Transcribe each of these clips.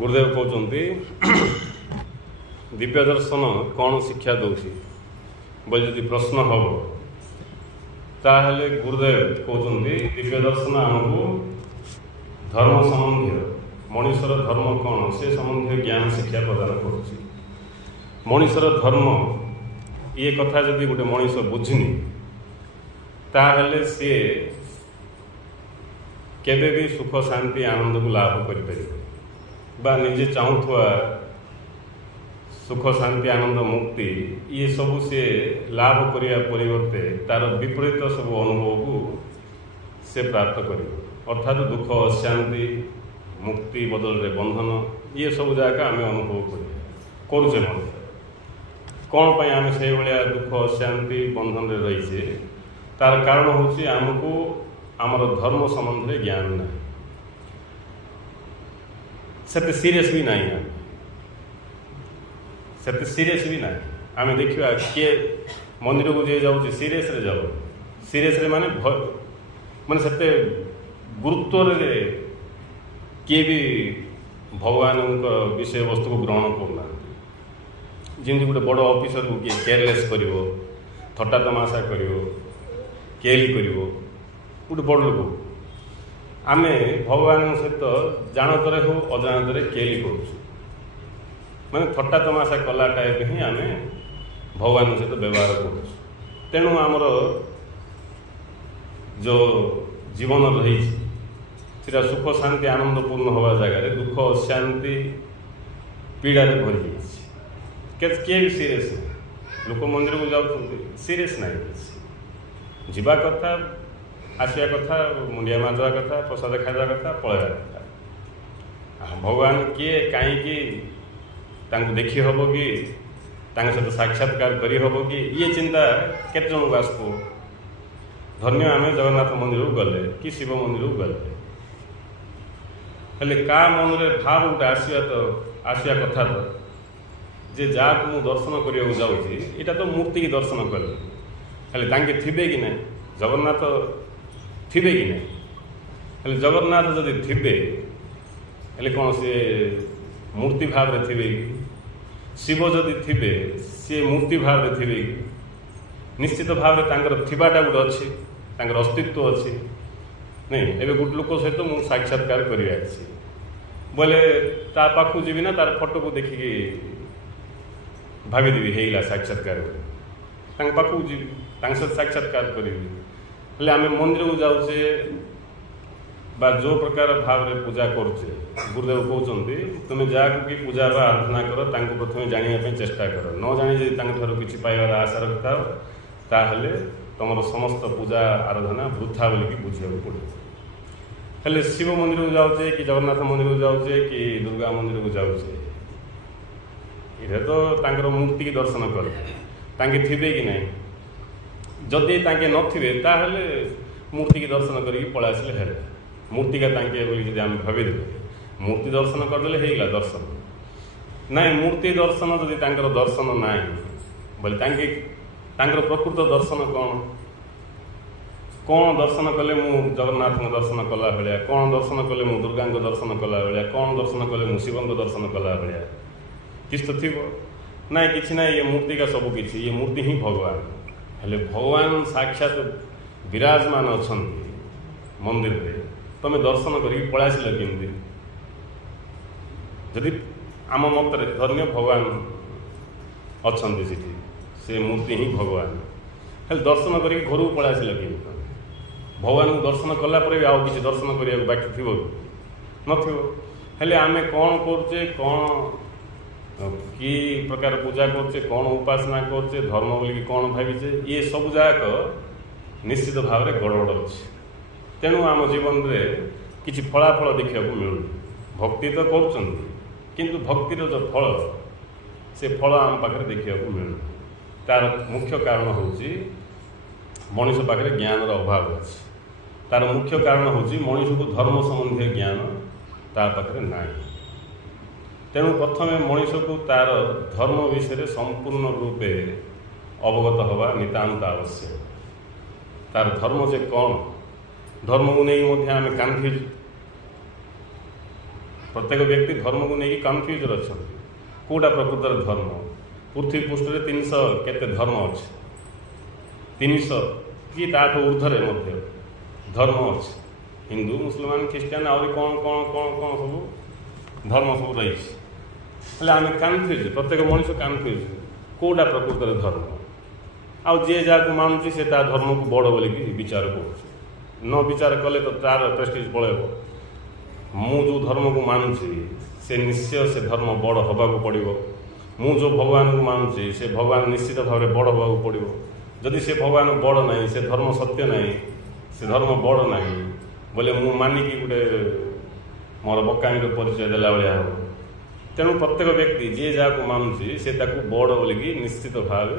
गुरुदेव कहते दिव्य दर्शन कौन शिक्षा दूसरी बोली जदि प्रश्न हम ताहले गुरुदेव कहते दिव्य दर्शन आमको धर्म संबंधी मनुष्यर धर्म कौन से संबंधी ज्ञान शिक्षा प्रदान करुच्ची। मनुष्यर धर्म ये कथा जदि गोटे मनीष बुझिनी ताहले सी केबे भी सुख शांति आनंद को लाभ करें बा निजे चाहूथुआ सुख शांति आनंद मुक्ति ये सब से लाभ करने परिवर्ते तार विपरीत सब अनुभव को से प्राप्त कर अर्थात दुख अशांति मुक्ति बदल रे बंधन ये सब जगह आम अनुभव करुचे कौन पाई आम से भाया दुख अशांति बंधन रे रहीचे तार कारण हूँ आमको आमर धर्म संबंध में ज्ञान ना से सीरियस भी नहीं से सीरियस भी ना आम देखा किए मंदिर को जे जाऊँ सीरियस रे जाऊ सीरियस रे माने माने से गुरुत्व किए भी भगवान विषय वस्तु को ग्रहण करना जमी गोटे बड़ ऑफिसर को किए केयरलेस कर थट्टा तमाशा कर केली कर गोटे बड़ लोक आम भगवान सहित जानतर हो अजाणतर केली करुँ माने थट्टा तमाशा कला टाइप ही आम भगवान सहित व्यवहार करुँ तेणु आमर जो जीवन रही सीटा सुख शांति आनंदपूर्ण हवा जगह दुख अशांति पीड़ा भरी किए भी सीरियस लोक मंदिर को जाऊँ सीरियस नहीं जीवा कथा आसिया कथा मुंडिया मारवा कथा प्रसाद खाଇବା कथा पलैया कथा भगवान किए कहीं देखी हम कि सहित साक्षात्कार करी हम कि ये चिंता केते जन को आसो धन्य आम जगन्नाथ मंदिर को गले कि शिव मंदिर को गले हेले का मन में भाव गोटे आसिया कथा तो जे जहाँ को दर्शन करने जाऊँगी यहाँ तो मूर्ति की दर्शन कले हेले तांके थिबे कि नहीं जगन्नाथ थिबे कि नहीं हेले जगन्नाथ जदि थिबे हेले कौन सी मूर्ति भाव रे थिबे शिव जदि थिबे सी मूर्ति भाव रे थिबे निश्चित भाव रे तांकर थिबाटा गोटे अच्छी तांकर अस्तित्व अच्छी नहीं एवं गोटे लोक सहित मुझे साक्षात्कार करिया बोले ता पाखु जीवी ना तार फोटो को देखिकी भावीदेवी हेला साक्षात्कार पाखु जीवी सहित साक्षात्कार करी हेले आम मंदिर को जाऊे बा जो प्रकार भाव रे पूजा करुचे गुरुदेव कहते तुम्हें जहाँ कि पूजा बा आराधना कर प्रथम जानापी चेष्टा कर न जानी ठार किसी पाइबार आशा रखता ताहले तुम समस्त पूजा आराधना वृथा बोलिकी बुझा पड़े हेले शिव मंदिर को जाऊे कि जगन्नाथ मंदिर को जाऊे कि दुर्गा मंदिर को जाऊे ये तो तांकर मूर्ति की दर्शन कर तांके थिबे कि नहीं जदि तांके नथिबे ताहले मूर्ति की दर्शन करके पळा आसले हेले मूर्ति का तांके बोली आम भाविदे मूर्ति दर्शन करदे हेला दर्शन नाई मूर्ति दर्शन जदि तांकर दर्शन नाई बोले तांकर प्रकृत दर्शन कौन दर्शन कले मु जगन्नाथ दर्शन कला भाया कौन दर्शन कले मु दुर्गा दर्शन कला भाया कौन दर्शन कले मु शिव दर्शन कला भाया किस तो थी ना कि ना ये मूर्ति का सब किसी ये मूर्ति ही भगवान हेले भगवान साक्षात विराजमान अच्छा मंदिर में तुम दर्शन करके पळासिल केमती जदि आम मत धन्य भगवान अच्छा से मूर्ति ही भगवान हेले दर्शन करके घर को पळासिल केमती भगवान को दर्शन कलापर भी आउ किसी दर्शन करने बाकी थी नथिबो हेले आमे कौन करुचे कौन कि प्रकार पूजा करचे कौन उपासना करचे धर्म बोलिकी कौन भावीचे ये सब जाक निश्चित भाव में गड़बड़ अच्छे तेणु आम जीवन में किसी फलाफल देखा मिलूँ भक्ति तो कर भक्तिर जो फल से फल आम पाखे देखा मिलूँ तार मुख्य कारण हूँ मनीष पाखे ज्ञान अभाव अच्छे तार मुख्य कारण हूँ मनीष को धर्म संबंधी ज्ञान तार पाखे ना तेणु प्रथम मनीष को तार धर्म विषय संपूर्ण रूपे अवगत हवा नितांत आवश्यक तार धर्म से कौन धर्म को नहीं आम कांफिज प्रत्येक व्यक्ति धर्म को लेकिन कन्फ्यूज अच्छा कौटा प्रकृतर धर्म पृथ्वी पृष्ठ 300 केते धर्म अच्छे 300 कि ताठ ऊर्धरे मध्य धर्म अच्छे हिंदू मुसलमान ख्रीस्टान आहरी कौन कौन कौन कौन सब धर्म सब रही आम कन्फ्यूज प्रत्येक मनुष्य कन्फ्यूज कौटा प्रकृतर धर्म आउ जी जहाँ मानुची से धर्म को बड़ बोलिकी विचार कर विचार कले तो तार प्रेस्टिज पलैब मु जो धर्म को मानुची से निश्चय से धर्म बड़ हवाक पड़ो मु जो भगवान को मानुची से भगवान निश्चित भाव में बड़ हवाक पड़ो जदि से भगवान बड़ ना से धर्म सत्य ना से धर्म बड़ ना बोले मु मानिकी गोटे मोर बकामी परिचय देला भाया हम तेणु प्रत्येक व्यक्ति जी जहाँ को मानुची से बड़ बोलिकी निश्चित भाव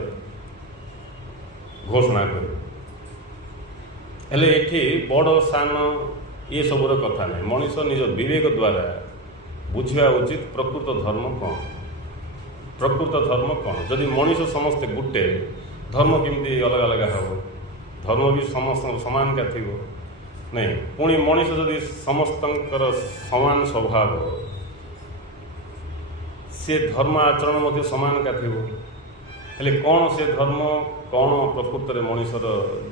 घोषणा करे हेले एठी बड़ सान ये सबूर कथा नहीं मनीष निज विवेक द्वारा बुझा उचित प्रकृत धर्म कौन प्रकृत धर्म कौन जदि मनीष समस्ते गुटे धर्म केमती अलग अलग हम धर्म भी समस्त समान का थी नहीं पुणी मनीष जदि समस्त समान स्वभाव से धर्म आचरण मध्य समान का थी हेले कौन से धर्म कौन प्रकृत में मनीषर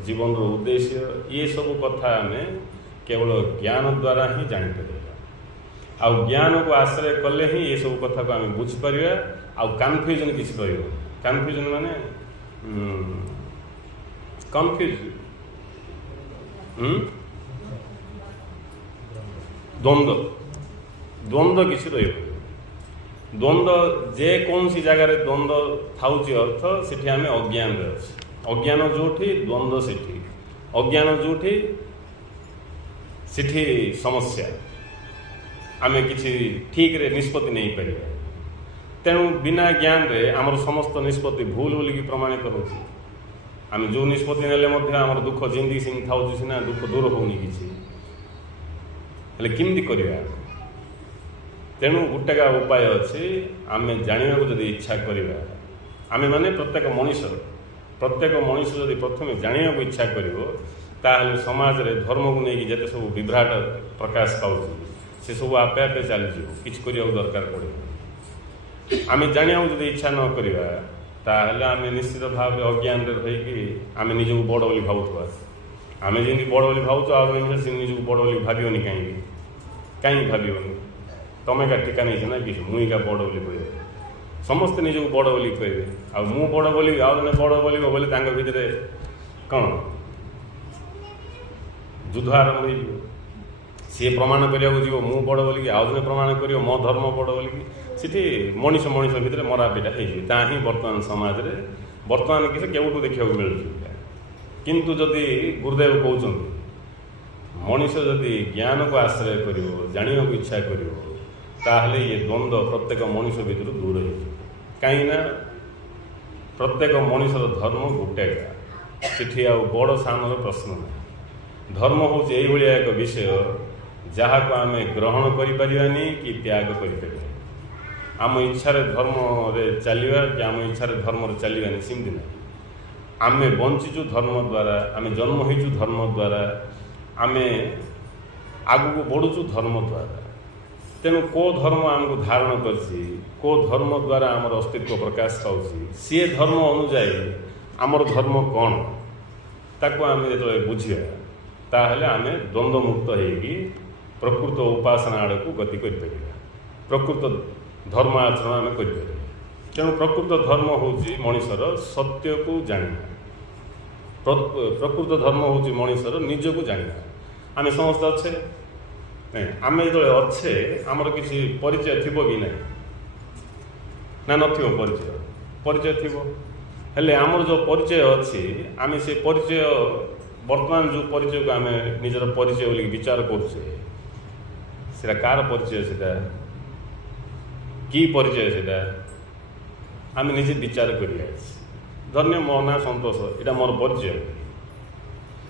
जीवन उद्देश्य ये सब कथा आम केवल ज्ञान द्वारा ही जापर आउ ज्ञान को आश्रय कले ही ये सब कथा को आम बुझीपर आउ कन्फ्यूजन किसी रही कन्फ्यूजन माने कन्फ्यूज द्वंद्व द्वंद्व किसी रही द्वंद्व जेकोसी जगार द्वंद्व थाउची अर्थ से आम अज्ञान अज्ञान जोठी द्वंद्व से अज्ञान जोठी सिठी समस्या आम कि ठीक रे निष्पत्ति नहीं पार तेणु बिना ज्ञान रे आमर समस्त निष्पत्ति भूल बोलिकी प्रमाणित होची आम जो निष्पत्ति नेले आमर दुख जिंदगी सिंह था सीना दुख दूर होनी किसी हेले केमती करिया तेणु गोटेका उपाय अच्छी आम जाना जब इच्छा करवा आम मैंने प्रत्येक मनीष जदि प्रथम जाना इच्छा कर समाज रे धर्म को लेकिन जिते सब विभ्राट प्रकाश पाऊँ से सब आपे आपे चली कि दरकार पड़े आम जाना जब इच्छा न करवा आम निश्चित भाव में अज्ञान रही आम निजक बड़ बोली भावुआ आम जमी बड़ बोली भावुँ आज निजक बड़ बोली भावनी कहीं भावनी तमें का टीका नहीं ना कि मुई का बड़ बोली कह समस्ते निजक बड़ बोली कहे आ मु बड़ बोली आउ जने बड़ बोल बोले भितर कौन युद्ध आरंभ हो सी प्रमाण करने जीव मु बड़ बोलिकी आउ जने प्रमाण कर मो धर्म बड़ बोलिकी सीठी मनीष भितर मरा पीटा हो ही बर्तमान समाज रे बर्तमान किसी केवटू देखा मिलूँ किंतु जदि गुरुदेव कहते मनीष जदि ज्ञान को आश्रय कर जाना को इच्छा कर ये द्वंद्व प्रत्येक मनीष भीतर दूर हो कहीं प्रत्येक मनीषर धर्म गोटेका सिठी आ बड़ सान प्रश्न ना धर्म हूँ यही एक विषय जहाँ को आम ग्रहण करें कि त्याग कर आम इच्छा धर्म रे चलवा कि आम इच्छा धर्म चलवानी सेमती ना आम बंचीचु धर्म द्वारा आम जन्म होइचु धर्म द्वारा आम आगु को बढ़ुचु धर्म द्वारा तेणु को धर्म आमको धारण करछि को धर्म द्वारा आमर अस्तित्व प्रकाश पाउछि सी धर्म अनुजाई आमर धर्म कौन ताको आम जो बुझिया ताहले आम द्वंद्व मुक्त होगी प्रकृत उपासना आड़ को गति कर प्रकृत धर्म आचरण आम कर तेणु प्रकृत धर्म हूँ मनीषर सत्य को जाना प्रकृत धर्म हूँ मनीषर निज को जाना आम समस्त अच्छे नहीं आम जो अच्छे आमर किसी परिचय थी कि ना नथिबो परिचय थी हेले आमर जो परिचय अच्छी आम से परिचय वर्तमान जो परिचय को आम निजर परिचय बोल विचार करा कार परिचय से कि परिचय से आम निजे विचार कर धन्य मो ना संतोष यहाँ मोर परिचय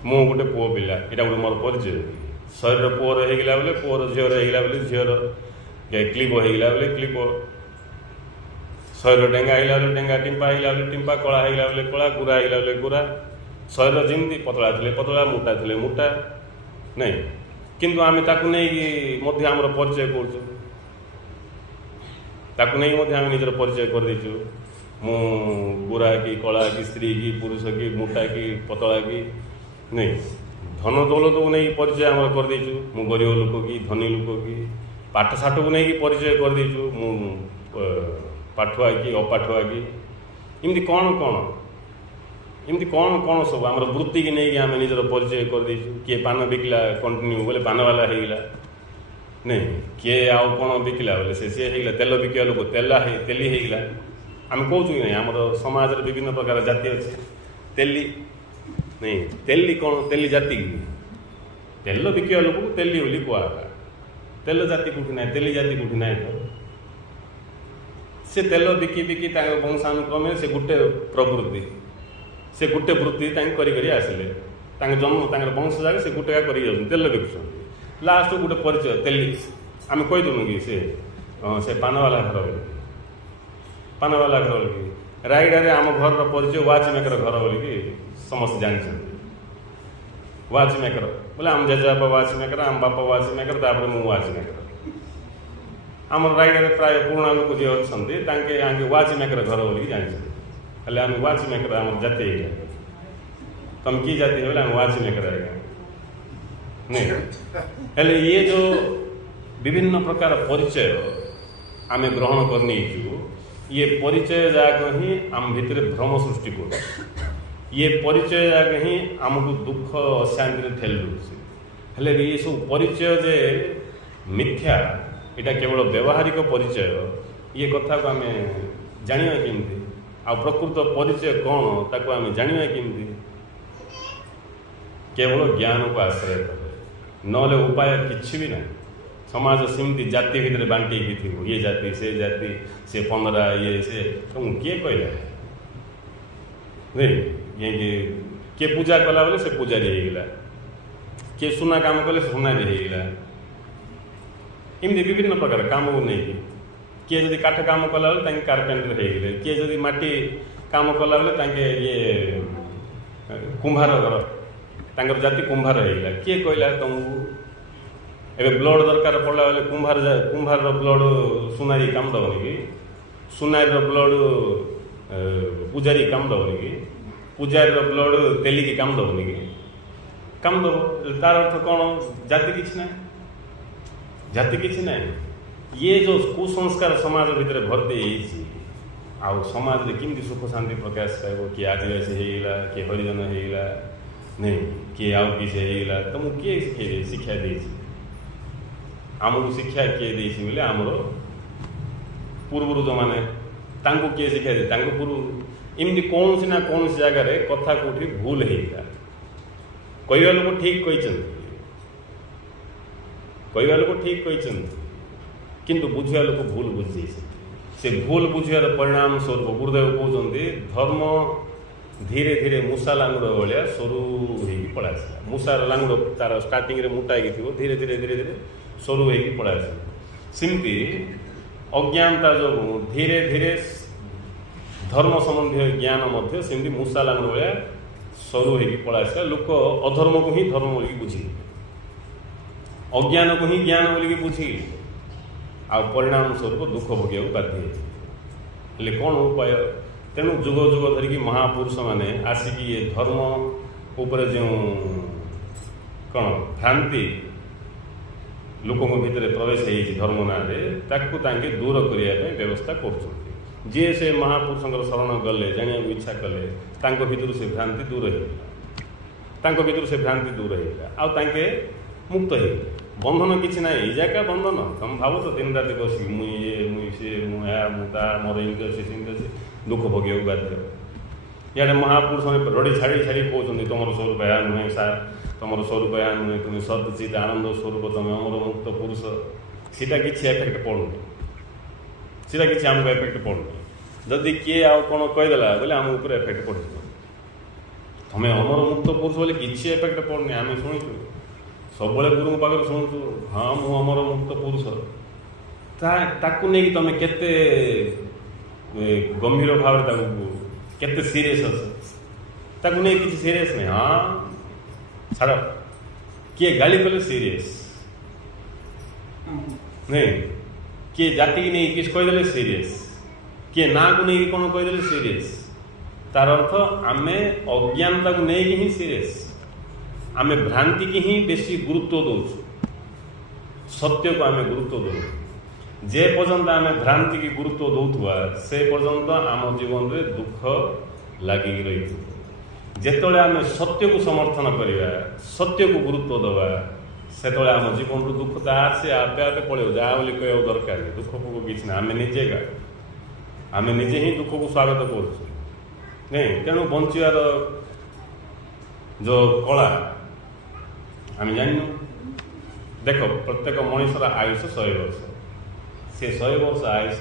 मु गोटे पुओ पिला यहाँ गोटे मोर परिचय शरीर पुअर होगा बोले पुअर झीर होगा बोले झीर क्लीप होगा बोले क्लीप शरीर डेंगा होगा बोले डेंगा टिंपा होगा बोले टिंपा कला होगा बोले कला गुरा होगा बोले गुरा शरीर जमी पतला थे पतला मोटा थे मोटा नहीं किंतु आम ताकू नहीं आमर परिचय कर ताकू नहीं मध्य आम निजर परिचय कर देचु मु गोरा कि कला कि स्त्री कि पुरुष कि मोटा कि पतला कि नहीं धन दौलत को नहीं परिचय आम कर देचु मु गरीब लोक कि धनी लोक कि पाठ साठ को नहीं परिचय कर देचु मु पाठुआ कि अपाठुआ कि इमती कौन कौन इमती कौन कौन सब आम वृत्ति की नहीं आम निजर परिचय कर देचु किए पान बिकला कंटिन्यू बोले पानवाला होगा नहीं किए आउ कौन बिकला बोले सी होगा तेल बिका लोक तेली होगा आम कौचु कि नहीं आम समाज विभिन्न प्रकार जाति अच्छे तेली नहीं तेली कौन तेली जाति की तेल बिका लोक तेली बोली कह तेल जाति कौटी ना तेली जाति कौटी ना तो से तेल बिकी बिकी वंशानुक्रमे से गोटे प्रवृत्ति से गोटे वृत्ति करी आसिले जन्म वंश जाके से गोटे कर तेल बिकुन लास्ट गोटे परिचय तेली आम कहीदेनु कि से पानवाला घर बोल पानवाला घर बोल रायगढ़ आम घर परिचय वाच मेकर घर बोलिकी समस्त जानते वाच मेकर बोले आम जेजेबापा वाच मेकर आम बापा वाच मेकर तापर मु वाच मेकर आम रायगढ़ प्राय पुराणा लोक जी अच्छा आगे वाच मेकर घर बोलिकी जानते हेल्ले आम वाच मेकर आम जाति तुम कि जाति बोले आम वाच मेकर आएगा नहीं हेल्ले ये जो विभिन्न प्रकार परिचय आम ग्रहण करनी ये परिचय जाक ही आम भितर भ्रम सृष्टि कर ये परिचय जाक ही आमको दुख अशांति ठेल दूसरी हेल्ले ये सब परिचय जे मिथ्या यहाँ केवल व्यवहारिक परिचय ये कथा को आम जाना केमती आ प्रकृत परिचय कौन ताको आम जाना केमती केवल ज्ञान को आश्रय करे नले उपाय किसी भी ना समाज सेमती जाति भितर बांटी थी ये जाति से 15 ये से तुम किए कहला नहीं ये किए पूजा कला बोले से पूजारी होगा किए सुना काम कले सुनारी होगा इमती विभिन्न प्रकार काम को नहीं किए जदि काठ काम कला बेले कारपेंटर होगले किए जदि माटी काम कला बेले ये कुंभार घर तांकर जाति कुंभार होगा किए कहला तुमको एबे ब्लड दरकार पड़ा बेले कुंभार ब्लड सुनारी काम दबनी कि सुनारी ब्लड पूजारी काम दबनी कि पूजारी ब्लड तेलिकी काम दबनी कि काम दब तार अर्थ कौन जाति किसी ना जाति किसी ना ये जो कुसंस्कार समाज भितर भर्ती आउ समाज में किमती सुख शांति प्रकाश पाइब किए आदिवासी होगा किए हरिजन होगा नहीं किए आउ किसी होगा तुमको किए शिखे शिक्षा दे आमको शिक्षा किए बोले आमर पूर्व जो मैंने किए शिक्षा दे पूर्व इमती कौन सी ना कौन सी जगार कथा कौटी भूल होगा कहवा लोग ठीक कहवा लोग ठीक किंतु बुझा लोग भूल बुझे से भूल बुझार परिणाम स्वरूप गुरुदेव कहते धर्म धीरे धीरे मूसा लांगुड़ भाया सरू हो पड़ा मूसार लांगुड़ तार स्टार्टिंग मुटाई थी धीरे धीरे धीरे धीरे सरू हो पड़ा सेमती अज्ञानता जो धीरे धीरे धर्म संबंधी ज्ञान सेमती मूसा लांगुड़ भाया सरू हो पड़ा लोक अधर्म को ही धर्म बोलिकी बुझे अज्ञान को ही ज्ञान बोलिकी बुझे आ परिणाम स्वरूप दुख भोगिया बाध्य हेल्ले कौन उपाय तेणु जुग जुग धरिकी महापुरुष माने आसिकी ये धर्म उपर जो कौन भ्रांति लोकों भितर प्रवेश धर्म ना ताके दूर करने व्यवस्था कर जी से महापुरुषों शरण गले जाना इच्छा कले भितर से भ्रांति दूर हो भितर से भ्रांति दूर होगा आगे मुक्त हो बंधन किसी ना जाका बंधन तुम भाव तो दिन रात बस मुझे मोर इनके अच्छे दुख भोगे बाध्य इे महापुरुष रड़ी छाड़ी छाड़ी कहते तुम स्वरूप या नुहे सार तुम स्वरूप या नुहे तुम सचित आनंद स्वरूप तुम अमर मुक्त पुरुष सीटा किसी एफेक्ट पड़ूनी सीटा किसी आमको एफेक्ट पड़ूनी जदि किए आउ कौन कहीदेला बोले आम उपर एफेक्ट पड़ तुम्हें अमर मुक्त पुरुष बोले किसी एफेक्ट पड़नी आम शुणु सब गुरु पाखे शुणु हाँ मु अमर मुक्त पुरुष ताकू नहीं तुम केते गंभीर भाव केते सीरीयस अच्छे नहीं किसी सीरीयस नहीं हाँ छाड़ किए गाली कले सीरीयस नहीं किए जाति की नहीं किस कहीदेले सीरीयस, किए ना को नहीं कौन कहीदेले सीरीयस। तार अर्थ आमे अज्ञानता को नहीं ही सीरीयस, आमे भ्रांति की ही बेसी गुरुत्व दौचु, सत्य को आमे गुरुत्व दौ। जे पर्यंत आमे भ्रांति की गुरुत्व दौथुआ से पर्यंत आम जीवन रे दुख लगी रही। जेतोले आमे सत्य को समर्थन करिया, सत्य को गुरुत्व दवा, सेतोले आम जीवन रू दुख तो आसे आपे आपे पड़े जा बोली कह दरकार नहीं। दुख को किसी ना आमे निजे गा, आमे निजे ही दुख को स्वागत कर नहीं। तेणु बंचार जो कला आम जानू। देख प्रत्येक मनुष्यर आयुष 100 वर्ष, से 100 वर्ष आयुष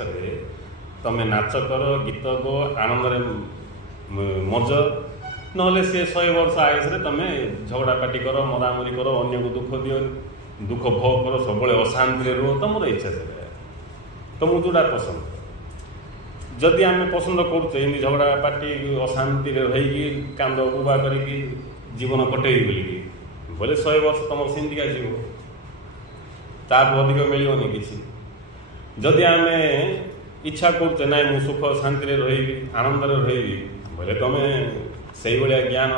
तमें नाच कर, गीत गो, आनंद मज ना से 100 वर्ष आयुष तमें झगड़ा पाटी कर, मरामरी कर, अन्य को दुख दियो, दुख भोग कर, सब अशांति रुह, तुम इच्छा से तुमको जोड़ा पसंद। जदि आम पसंद करुचे एमती झगड़ा पाटी अशांति रही कांद बुबा कर जीवन कटेबी बोलिकी बोले 100 वर्ष तुम सिंधिका जीव, ताठू अधिक मिलनी किसी। जदि आम इच्छा करुचे ना मु सुख शांति रही आनंद रही बोले तुम्हें से भाया ज्ञान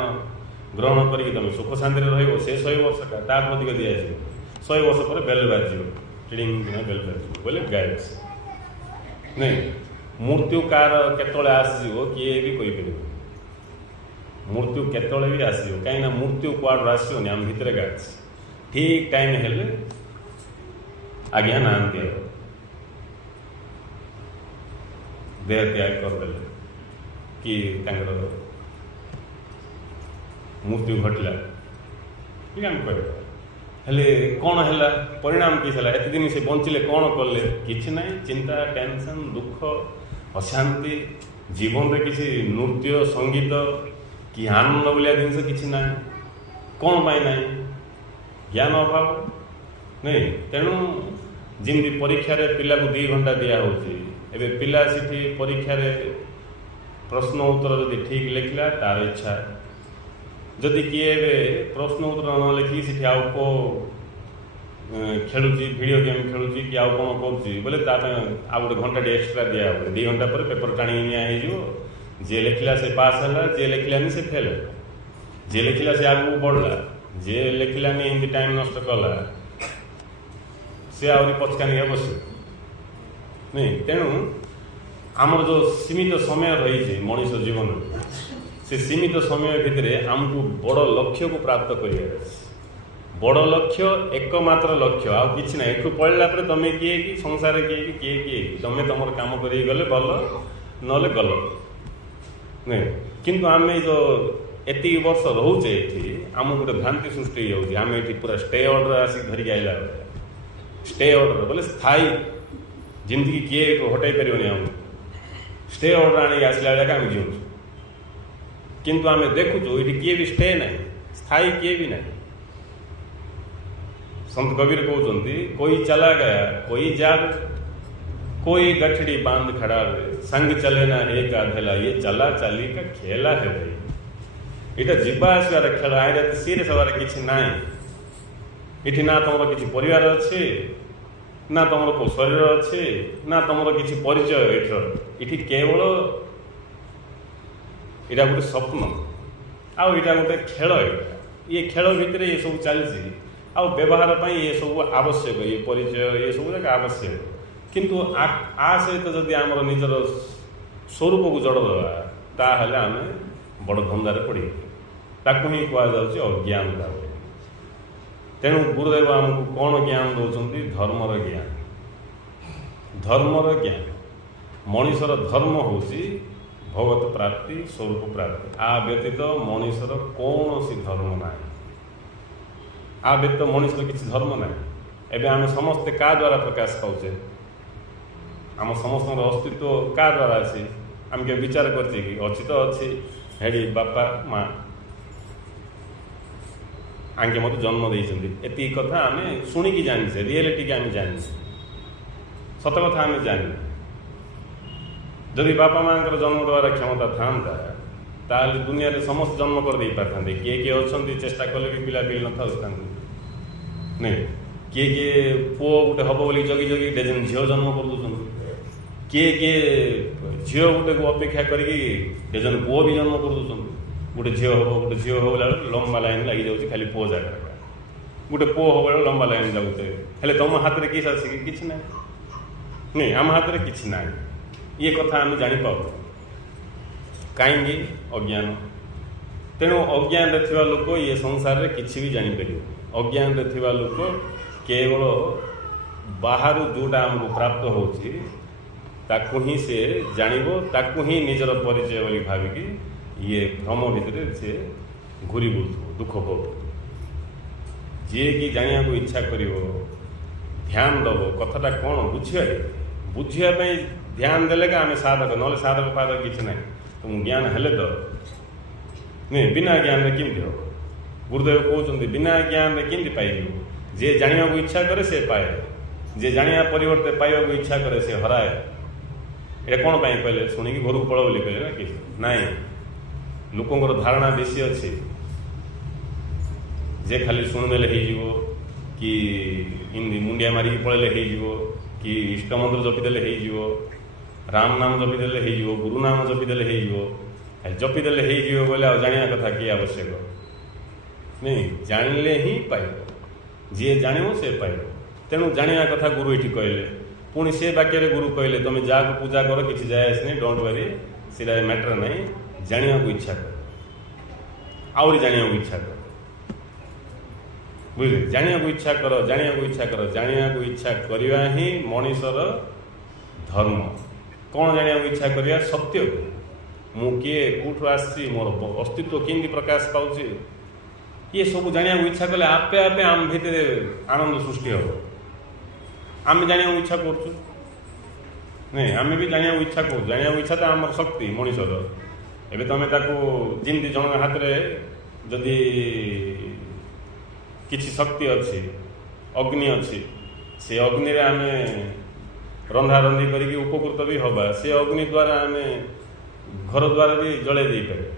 ग्रहण करके तुम सुख शांति रही से 100 वर्ष का ताठू अधिक दिया 100 वर्ष पर बेल बाजिव टिड़िंग बेल बाजिव बोले गायब नहीं। मृत्यु कार केतले आसीजिवो किए भी कोई परिबो, मृत्यु केतले भी आसीजिवो कहीं मृत्यु कुआड़ आसीबोनी आम भितर गाछ ठीक टाइम हेले आज्ञा नांती देह त्याग करदेले कि मृत्यु घटला ठीक आम कह हेले कौन है परिणाम किस है एत दिन से बंचिले कौन कले किछि नहीं। चिंता टेंशन दुख अशांति जीवन रे किसी नृत्य संगीत कि आनंद बोलिया जिनस किसी ना कौन पाई ना ज्ञान अभाव नहीं। तेणु जमी परीक्षा पिला को 2 घंटा दिया होची एबे पिला सिठी परीक्षा प्रश्न उत्तर जदि ठीक लिखला तार इच्छा, जदि किए प्रश्न उत्तर न लिखी सिठी आउ को खेलुची वीडियो गेम खेलुची कि आउ कौन करुच्ची बोले आउ गोटे घंटा एक्सट्रा दिया 2 घंटा पर पेपर टाणी नियो। जे लिखला से पास है, जे लिखलानी से फेल, जे लिखला से आगू बढ़ला, जे लिखलानी एमती टाइम नष्ट कला से आहरी पचकानी बस नहीं। तेणु आमर जो सीमित समय रही मनुष्य जीवन से सीमित समय भितर आमको बड़ लक्ष्य को प्राप्त कर बड़ लक्ष्य एकमात्र लक्ष्य आउ कि ना। एठू पढ़ला तुम किए कि संसार किए कि किए किए तुम्हें तुम कम कर गले भल ना गल नहीं। किंतु आम जो एति वर्ष रोचे ये आम गोटे भ्रांति सृष्टि होम ये पूरा स्टे ऑर्डर आसिक धरिक आइला स्टे ऑर्डर बोले स्थायी जिंदगी किए हटाई पारे आम स्टे ऑर्डर आने आसला बेला आम जीवु किंतु आम देखुचु ये किए भी स्टे ना स्थायी किए भी ना। संत कबीर कहते कोई चला गया कोई जाग कोई गठड़ी बांध खड़ा संग चले ना एक आधेला ये चला चाली का खेला है भाई। यहाँ जीवा आसवार खेल आए सीरियस हबार किसी ना ये ना तुम किसी परिवार अच्छे ना तुम को शरीर अच्छे ना तुम किसी परिचय ये केवल यहाँ गोटे स्वप्न आउ यहाँ गोटे खेल ये खेल भितर ये सब चलती आ व्यवहार पर ये सब आवश्यक ये परिचय ये सब जाक आवश्यक किंतु आ सहित जदि आम निजर स्वरूप को जड़ देवा ताहले आम बड़ धंदार पड़ी ताकू ही कहुच्छे अज्ञानता। तेणु गुरुदेव आमको कौन ज्ञान दौरान धर्मर ज्ञान धर्मर ज्ञान मनुष्यर धर्म हूँ भगवत प्राप्ति स्वरूप प्राप्ति आ व्यतीत मनुष्यर कौन सी धर्म ना आ व्यतीत मनुष्य किसी धर्म ना। एवं आम समस्ते क्या द्वारा प्रकाश पाचे आम समस्त अस्तित्व क्या द्वारा अच्छी आम के विचार करछे कि अच्छी तो अच्छी हेडी बापा माँ आगे मत जन्म देती एति कथा आम शुणिकी जानी रियलिटी की आम जानी सत कथा आम जानी। जदि बापा माँ जन्म देवार क्षमता था ताल दुनिया रे समस्त जन्म कर दे पारते किए किए अच्छा चेष्टा कले भी पिला मिल न था नहीं किए किए पुओ गोटे हम बोली जगी जगी डजन झील जन्म कर दूसर किए किए झील गोटे को अपेक्षा करके डजन पुओ भी जन्म कर दूसर गोटे झील हम गोटे झील हो लंबा लाइन लगी जाऊँगी खाली पुओ जगह गोटे पुओ हम लंबा लाइन लगुचे हेले तुम हाथ में किस आसिक कि ना नहीं आम हाथ में कि ना ये कथा आम जापार कहीं अज्ञान तेणु अज्ञान थी लोक ये संसार में किसी भी जापर अज्ञान थी लोक केवल बाहर जोटा आमको प्राप्त होची ताकू ही से जानिबो ताकू ही निजर परिचय बोली भाविकी ये भ्रम भितर से घूरी बुलुथो दुख भोग जी कि जानिया को इच्छा करिवो ध्यान दब कथाटा कौन बुझापी ध्यान देले का आम साधक ना साधक फाधक किसी ना तुम ज्ञान हेले तो नहीं बिना ज्ञान में किमती हम गुरुदेव कहते बिना ज्ञान में किमती पाइब जे जानिया को इच्छा करे से पाए जे जानिया परिवर्ते पाइबा को इच्छा करे से हराए ये कौन पाई कहले शुणी घर को पड़ बोली कहले ना कि नाई लोकंर धारणा बेसी अच्छी जे खाली शुणिदेले हो कि हिंदी मुंडिया मारिकी पड़े हो कि इष्टमंत्र जपिदेले हो राम नाम जपिदेले हो गुरु नाम जपिदेले हो जपिदेले हो बोले आ जानिया कथा कि आवश्यक नहीं जानिले ही पाइब जी जानिब से पाइब तेणु जानिया कथा गुरु ये कहले पुणी से वाक्य गुरु कहले तुम जहाँ पूजा कर किसी जाए आसनी डोंट वरी सीधा मैटर नहीं जानिया को इच्छा कर आउरी जानिया को इच्छा कर बुझे जानिया को इच्छा कर जानिया को इच्छा कर जानिया को इच्छा करवा ही मनीषर धर्म कौन जानिया को इच्छा करवा सत्य को मु किए कौटू आसी मोर अस्तित्व केमती प्रकाश पाऊँ ये सब जानिया को इच्छा कले आपे आपे आम भितर आनंद सृष्टि हम आम जानिया इच्छा कर नहीं आम भी जानिया इच्छा कर जानिया इच्छा तो आम शक्ति मनीषर एवं तुम जमी जन हाथ में जदि किसी शक्ति अच्छी अग्नि अच्छी से अग्नि आम रंधा रंधी करके उपकृत भी हवा से अग्नि द्वारा आम घर द्वारा भी जड़े दे पारे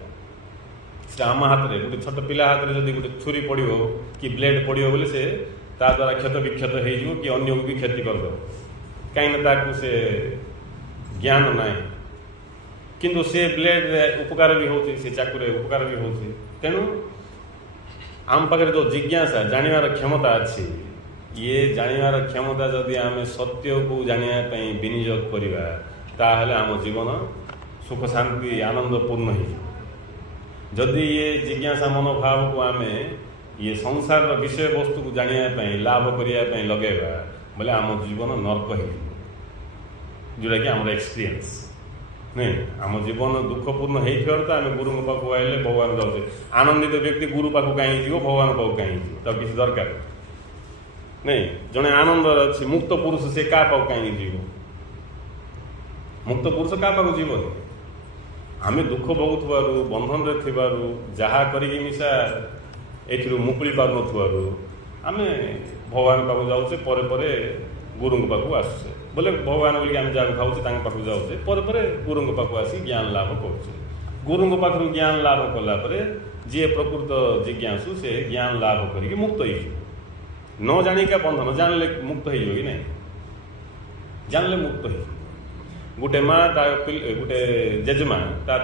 से आम हाथ में गोटे छोट पिला हाथ में जब गोटे छुरी पड़ो कि ब्लेड पड़ो बोले से ता द्वारा क्षत विक्षत हो कि अन्य को भी क्षति करद कहीं से ज्ञान ना किंतु से ब्लेड उपकार भी होती से चाकुरे उपकार भी होती तेणु आम पाखे जो जिज्ञासा जानिबार क्षमता अच्छी ये जानिबार क्षमता जदि आम सत्य को जानापी विनियोग करवा ताहले आम जीवन सुख शांति आनंदपूर्ण हो जदि ये जिज्ञासा मनोभाव को आम ये संसार विषय वस्तु को जानापी लाभ करने लगेगा बोले आम जीवन नर्क हो जोटा कि आम एक्सपीरियंस नहीं आम जीवन दुखपूर्ण हो तो आम गुरु पाक आइले भगवान जाऊे आनंदित व्यक्ति गुरु पाक कहीं जीव भगवान पाक कहीं जीव तो किसी दरकार नहीं जड़े आनंद अच्छी मुक्त पुरुष से क्या पाक कहीं जीव मुक्त पुरुष क्या पाक जीव आम दुख भोगुवर बंधन रे थिबारु जहा करिकी मिशा एथिरु मुकुली पार नथुवारु आम भगवान पाक जाऊे पर गुरु पाक आसुचे बोले भगवान बोलिक आम जहाँ खाऊे पाक जाऊे पर गुरु पाक आसी ज्ञान लाभ करुचे गुरु पाख ज्ञान लाभ कलापर जी प्रकृत जिज्ञासु से ज्ञान लाभ करके मुक्त हो न जानिका बंधन जानले मुक्त हो कि नहीं जानले मुक्त हो गोटे माँ गोटे जेजेमा ता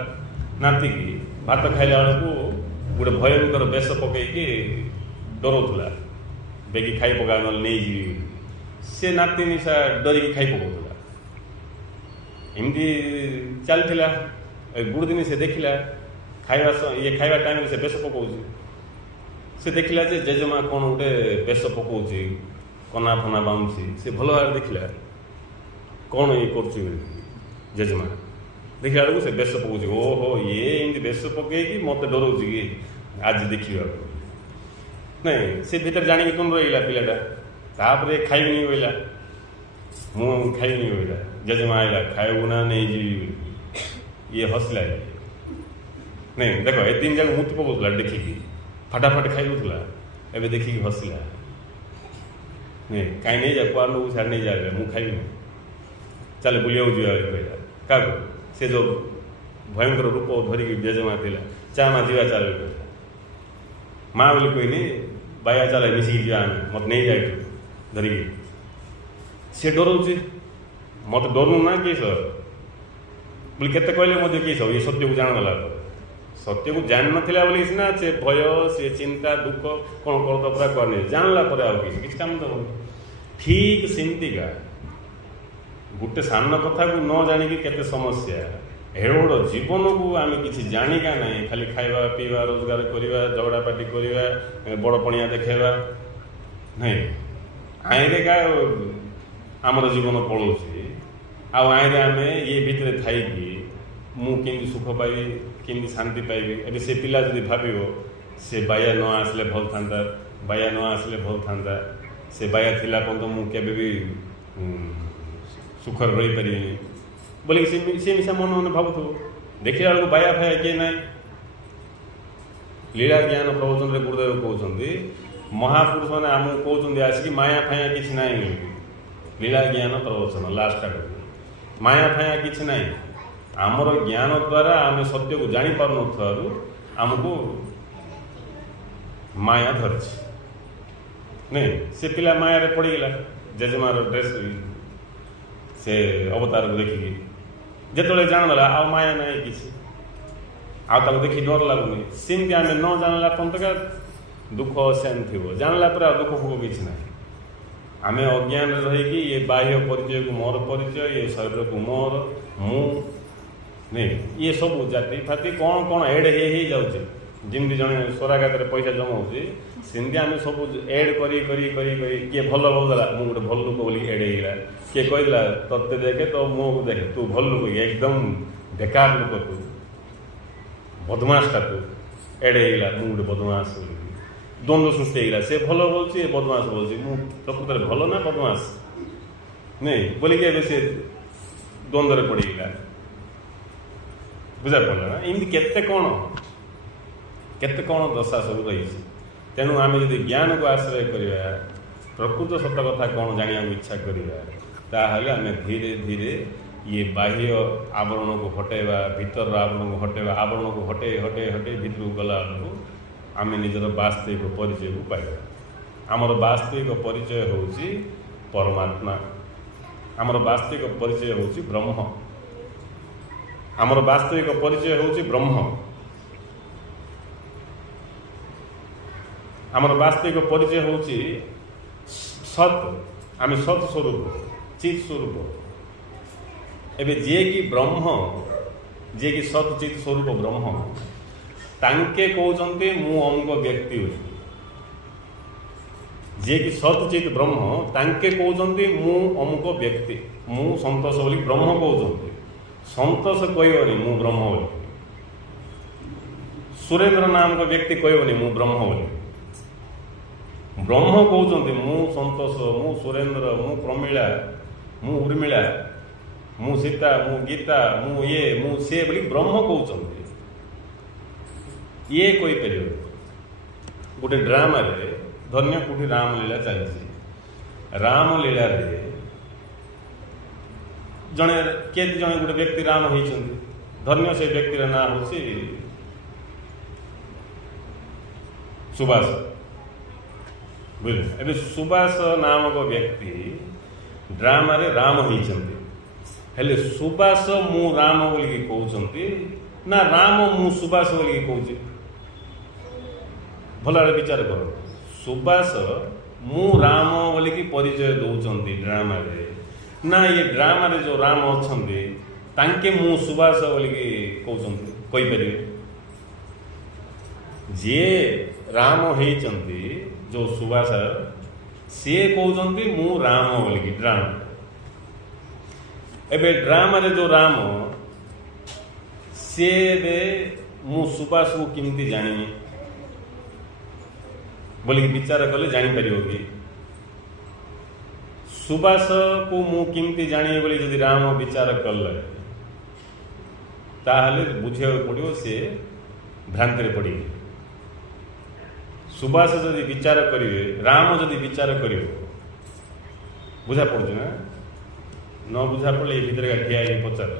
नाती की भात खाइला बेलू गोटे भयंकर बेश पकईकि डराउला बेगी खाई पका नहीं जी से नाती निशा डरिकी खाई पकाउला एमती चलता गुड़ दिन से देखला खाइबा ये खाइबा टाइम से बेश पकाउची से देखला जे जेजेमा कौन गोटे बेश पकाउची कना फना बांधुची से भल भाव देखला कौन ये करुची जेजेमा देखला बेलू से बेश पकाउची ओहो ये एमती बेश पकईकि मत डराउची कि आज देखा नहीं से भीतर जानिक तुम रहा पिलाटा तापर खाइबनी बोला मु खाइबनी बोला जेजेमा आइला खाइबू ना नहीं जी ये हसला नहीं देख ए तीन जाक मुति पकाउला देखिकी फटाफट खाई दूसला एवं देखिकी हसला नहीं कहीं नहीं जा कुआर लोग छाड़ नहीं जाए मु खाइबनी चल बुलिया कहला क्या से जो भयंकर रूप धरिकी जेजेमा थिला चा माँ जीवा चल माँ बोली कहनी बाया चल मिसिकी जा मत नहीं जाए ଧରିକି ସେ ଡରଉଛି ମତେ ଡରୁନୁ ନା କିସ ବୋଲି କେତେ କହିଲେ ମଧ୍ୟ କିସ ଏ ସତ୍ୟକୁ ଜାଣିଗଲା ସତ୍ୟକୁ ଜାଣିନଥିଲା ବୋଲି ସିନା ସେ ଭୟ ସେ ଚିନ୍ତା ଦୁଃଖ କ'ଣ କରିଦ ପୁରା କରିନି ଜାଣିଲା ପରେ ଆଉ କିଛି କାମ ଦେବନି। ଠିକ୍ ସେମିତିକା ଗୋଟେ ସାନ କଥାକୁ ନ ଜାଣିକି କେତେ ସମସ୍ୟା ଏଡ଼େ ବଡ଼ ଜୀବନକୁ ଆମେ କିଛି ଜାଣିକା ନାହିଁ ଖାଲି ଖାଇବା ପିଇବା ରୋଜଗାର କରିବା ଝଗଡ଼ାପାଟି କରିବା ବଡ଼ ପଣିଆ ଦେଖାଇବା ନାହିଁ ଆଇଁରେ କା ଆମର ଜୀବନ ପଳାଉଛି ଆଉ ଆଇଁରେ ଆମେ ଇଏ ଭିତରେ ଥାଇକି ମୁଁ କେମିତି ସୁଖ ପାଇବି କେମିତି ଶାନ୍ତି ପାଇବି। ଏବେ ସେ ପିଲା ଯଦି ଭାବିବ ସେ ବାୟା ନ ଆସିଲେ ଭଲ ଥାନ୍ତା ବାୟା ନ ଆସିଲେ ଭଲ ଥାନ୍ତା ସେ ବାୟା ଥିଲା ପର୍ଯ୍ୟନ୍ତ ମୁଁ କେବେ ବି ସୁଖରେ ରହିପାରିବିନି ବୋଲିକି ସେ ମିଶା ମନେ ମନେ ଭାବୁଥିବ। ଦେଖିଲା ବେଳକୁ ବାୟା ଫାୟା କିଏ ନାହିଁ। ଲୀଳା ଜ୍ଞାନ ପ୍ରବଚନରେ ଗୁରୁଦେବ କହୁଛନ୍ତି ମହାପୁରୁଷ ମାନେ ଆମକୁ କହୁଛନ୍ତି ଆସିକି ମାୟା ଫାୟା କିଛି ନାହିଁ ବୋଲି। ଲୀଳା ଜ୍ଞାନ ପ୍ରବଚନ ଲାଷ୍ଟ ଆଡ଼କୁ ମାୟା ଫାୟା କିଛି ନାହିଁ। ଆମର ଜ୍ଞାନ ଦ୍ୱାରା ଆମେ ସତ୍ୟକୁ ଜାଣିପାରୁନଥିବାରୁ ଆମକୁ ମାୟା ଧରିଛି ନାଇଁ। ସେ ପିଲା ମାୟାରେ ପଡ଼ିଗଲା ଜେଜେମାର ଡ୍ରେସ୍ ସେ ଅବତାରକୁ ଦେଖିକି ଯେତେବେଳେ ଜାଣିଦେଲା ଆଉ ମାୟା ନାହିଁ କିଛି ଆଉ ତାକୁ ଦେଖି ଡର ଲାଗୁନି। ସେମିତି ଆମେ ନ ଜାଣିଲା ପର୍ଯ୍ୟନ୍ତ ଦୁଃଖ ସେମିତି ଥିବ ଜାଣିଲା ପରେ ଆଉ ଦୁଃଖ ଫୁଖ କିଛି ନାହିଁ। ଆମେ ଅଜ୍ଞାନରେ ରହିକି ଏ ବାହ୍ୟ ପରିଚୟକୁ ମୋର ପରିଚୟ ଏ ଶରୀରକୁ ମୋର ମୁଁ ନାଇଁ ଇଏ ସବୁ ଜାତି ଫାତି କ'ଣ କ'ଣ ଏଡ଼୍ ହେଇଯାଉଛି। ଯେମିତି ଜଣେ ସ୍ୱରାଘାତରେ ପଇସା ଜମାଉଛି ସେମିତି ଆମେ ସବୁ ଏଡ଼୍ କରି କରି କରି କରି କିଏ ଭଲ ଭାବୁଥିଲା ମୁଁ ଗୋଟେ ଭଲ ଲୋକ ବୋଲି ଏଡ଼୍ ହେଇଗଲା। କିଏ କହିଥିଲା ତତେ ଦେଖେ ତୋ ମୁହଁକୁ ଦେଖେ ତୁ ଭଲ ଲୋକ ଏକଦମ ବେକାର ଲୋକ ତୁ ବଦମାସଟା ତୁ ଏଡ଼୍ ହେଇଗଲା ମୁଁ ଗୋଟେ ବଦମାସ ବୋଲି ଦ୍ୱନ୍ଦ୍ୱ ସୃଷ୍ଟି ହେଇଗଲା। ସେ ଭଲ ବୋଲୁଛି ଏ ବଦମାସ ବୋଲୁଛି ମୁଁ ପ୍ରକୃତରେ ଭଲ ନା ବଦମାସ ନାଇଁ ବୋଲିକି ଏବେ ସେ ଦ୍ୱନ୍ଦ୍ୱରେ ପଡ଼ିଗଲା। ବୁଝା ପଡ଼ିଲା ନା ଏମିତି କେତେ କ'ଣ ଦଶା ସବୁ ରହିଛି। ତେଣୁ ଆମେ ଯଦି ଜ୍ଞାନକୁ ଆଶ୍ରୟ କରିବା ପ୍ରକୃତ ସତ କଥା କ'ଣ ଜାଣିବାକୁ ଇଚ୍ଛା କରିବା ତାହେଲେ ଆମେ ଧୀରେ ଧୀରେ ଇଏ ବାହ୍ୟ ଆବରଣକୁ ହଟେଇବା ଭିତରର ଆବରଣକୁ ହଟେଇବା ଆବରଣକୁ ହଟେଇ ହଟେଇ ହଟେଇ ଭିତରକୁ ଗଲାବେଳକୁ ଆମେ ନିଜର ବାସ୍ତବିକ ପରିଚୟକୁ ପାଇବା। ଆମର ବାସ୍ତବିକ ପରିଚୟ ହେଉଛି ପରମାତ୍ମା। ଆମର ବାସ୍ତବିକ ପରିଚୟ ହେଉଛି ବ୍ରହ୍ମ। ଆମର ବାସ୍ତବିକ ପରିଚୟ ହେଉଛି ବ୍ରହ୍ମ। ଆମର ବାସ୍ତବିକ ପରିଚୟ ହେଉଛି ସତ୍। ଆମେ ସତ୍ ସ୍ୱରୂପ ଚିତ୍ ସ୍ୱରୂପ। ଏବେ ଯିଏକି ବ୍ରହ୍ମ ଯିଏକି ସତ୍ ଚିତ୍ ସ୍ୱରୂପ ବ୍ରହ୍ମ ତାଙ୍କେ କହୁଛନ୍ତି ମୁଁ ଅମୁକ ବ୍ୟକ୍ତି ବୋଲି। ଯିଏକି ସତ୍ ଚିତ୍ ବ୍ରହ୍ମ ତାଙ୍କେ କହୁଛନ୍ତି ମୁଁ ଅମୁକ ବ୍ୟକ୍ତି ମୁଁ ସନ୍ତୋଷ ବୋଲି ବ୍ରହ୍ମ କହୁଛନ୍ତି। ସନ୍ତୋଷ କହିବନି ମୁଁ ବ୍ରହ୍ମ ବୋଲି। ସୁରେନ୍ଦ୍ର ନାମକ ବ୍ୟକ୍ତି କହିବନି ମୁଁ ବ୍ରହ୍ମ ବୋଲି। ବ୍ରହ୍ମ କହୁଛନ୍ତି ମୁଁ ସନ୍ତୋଷ ମୁଁ ସୁରେନ୍ଦ୍ର ମୁଁ ପ୍ରମିଳା ମୁଁ ଉର୍ମିଳା ମୁଁ ସୀତା ମୁଁ ଗୀତା ମୁଁ ଇଏ ମୁଁ ସେ ବୋଲି ବ୍ରହ୍ମ କହୁଛନ୍ତି। ଇଏ କହିପାରିବ ଗୋଟେ ଡ୍ରାମାରେ ଧନ୍ୟ କୋଉଠି ରାମଲୀଳା ଚାଲିଛି। ରାମଲୀଳାରେ ଜଣେ ଗୋଟେ ବ୍ୟକ୍ତି ରାମ ହେଇଛନ୍ତି। ଧନ୍ୟ ସେ ବ୍ୟକ୍ତିର ନାଁ ହେଉଛି ସୁବାସ। ବୁଝିଲେ ଏବେ ସୁବାସ ନାମକ ବ୍ୟକ୍ତି ଡ୍ରାମାରେ ରାମ ହେଇଛନ୍ତି। ହେଲେ ସୁବାସ ମୁଁ ରାମ ବୋଲିକି କହୁଛନ୍ତି ନା ରାମ ମୁଁ ସୁବାସ ବୋଲିକି କହୁଛି। ଭଲ ଭାବେ ବିଚାର କରନ୍ତୁ। ସୁବାସ ମୁଁ ରାମ ବୋଲିକି ପରିଚୟ ଦେଉଛନ୍ତି ଡ୍ରାମାରେ ନା ଇଏ ଡ୍ରାମାରେ ଯେଉଁ ରାମ ଅଛନ୍ତି ତାଙ୍କେ ମୁଁ ସୁବାସ ବୋଲିକି କହୁଛନ୍ତି କହିପାରିବେ। ଯିଏ ରାମ ହେଇଛନ୍ତି ଯେଉଁ ସୁବାସ ସିଏ କହୁଛନ୍ତି ମୁଁ ରାମ ବୋଲିକି ଡ୍ରାମା। ଏବେ ଡ୍ରାମାରେ ଯେଉଁ ରାମ ସିଏ ଏବେ ମୁଁ ସୁବାସକୁ କେମିତି ଜାଣିବି ବୋଲିକି ବିଚାର କଲେ ଜାଣିପାରିବ କି? ସୁବାସକୁ ମୁଁ କେମିତି ଜାଣିବି ବୋଲି ଯଦି ରାମ ବିଚାର କଲେ ତାହେଲେ ବୁଝିବାକୁ ପଡ଼ିବ ସେ ଭ୍ରାନ୍ତିରେ ପଡ଼ିବେ। ସୁବାସ ଯଦି ବିଚାର କରିବେ ରାମ ଯଦି ବିଚାର କରିବ ବୁଝା ପଡ଼ୁଛି ନା ନ ବୁଝା ପଡ଼ିଲେ ଏ ଭିତରେ ଠିଆ ହେଇକି ପଚାର।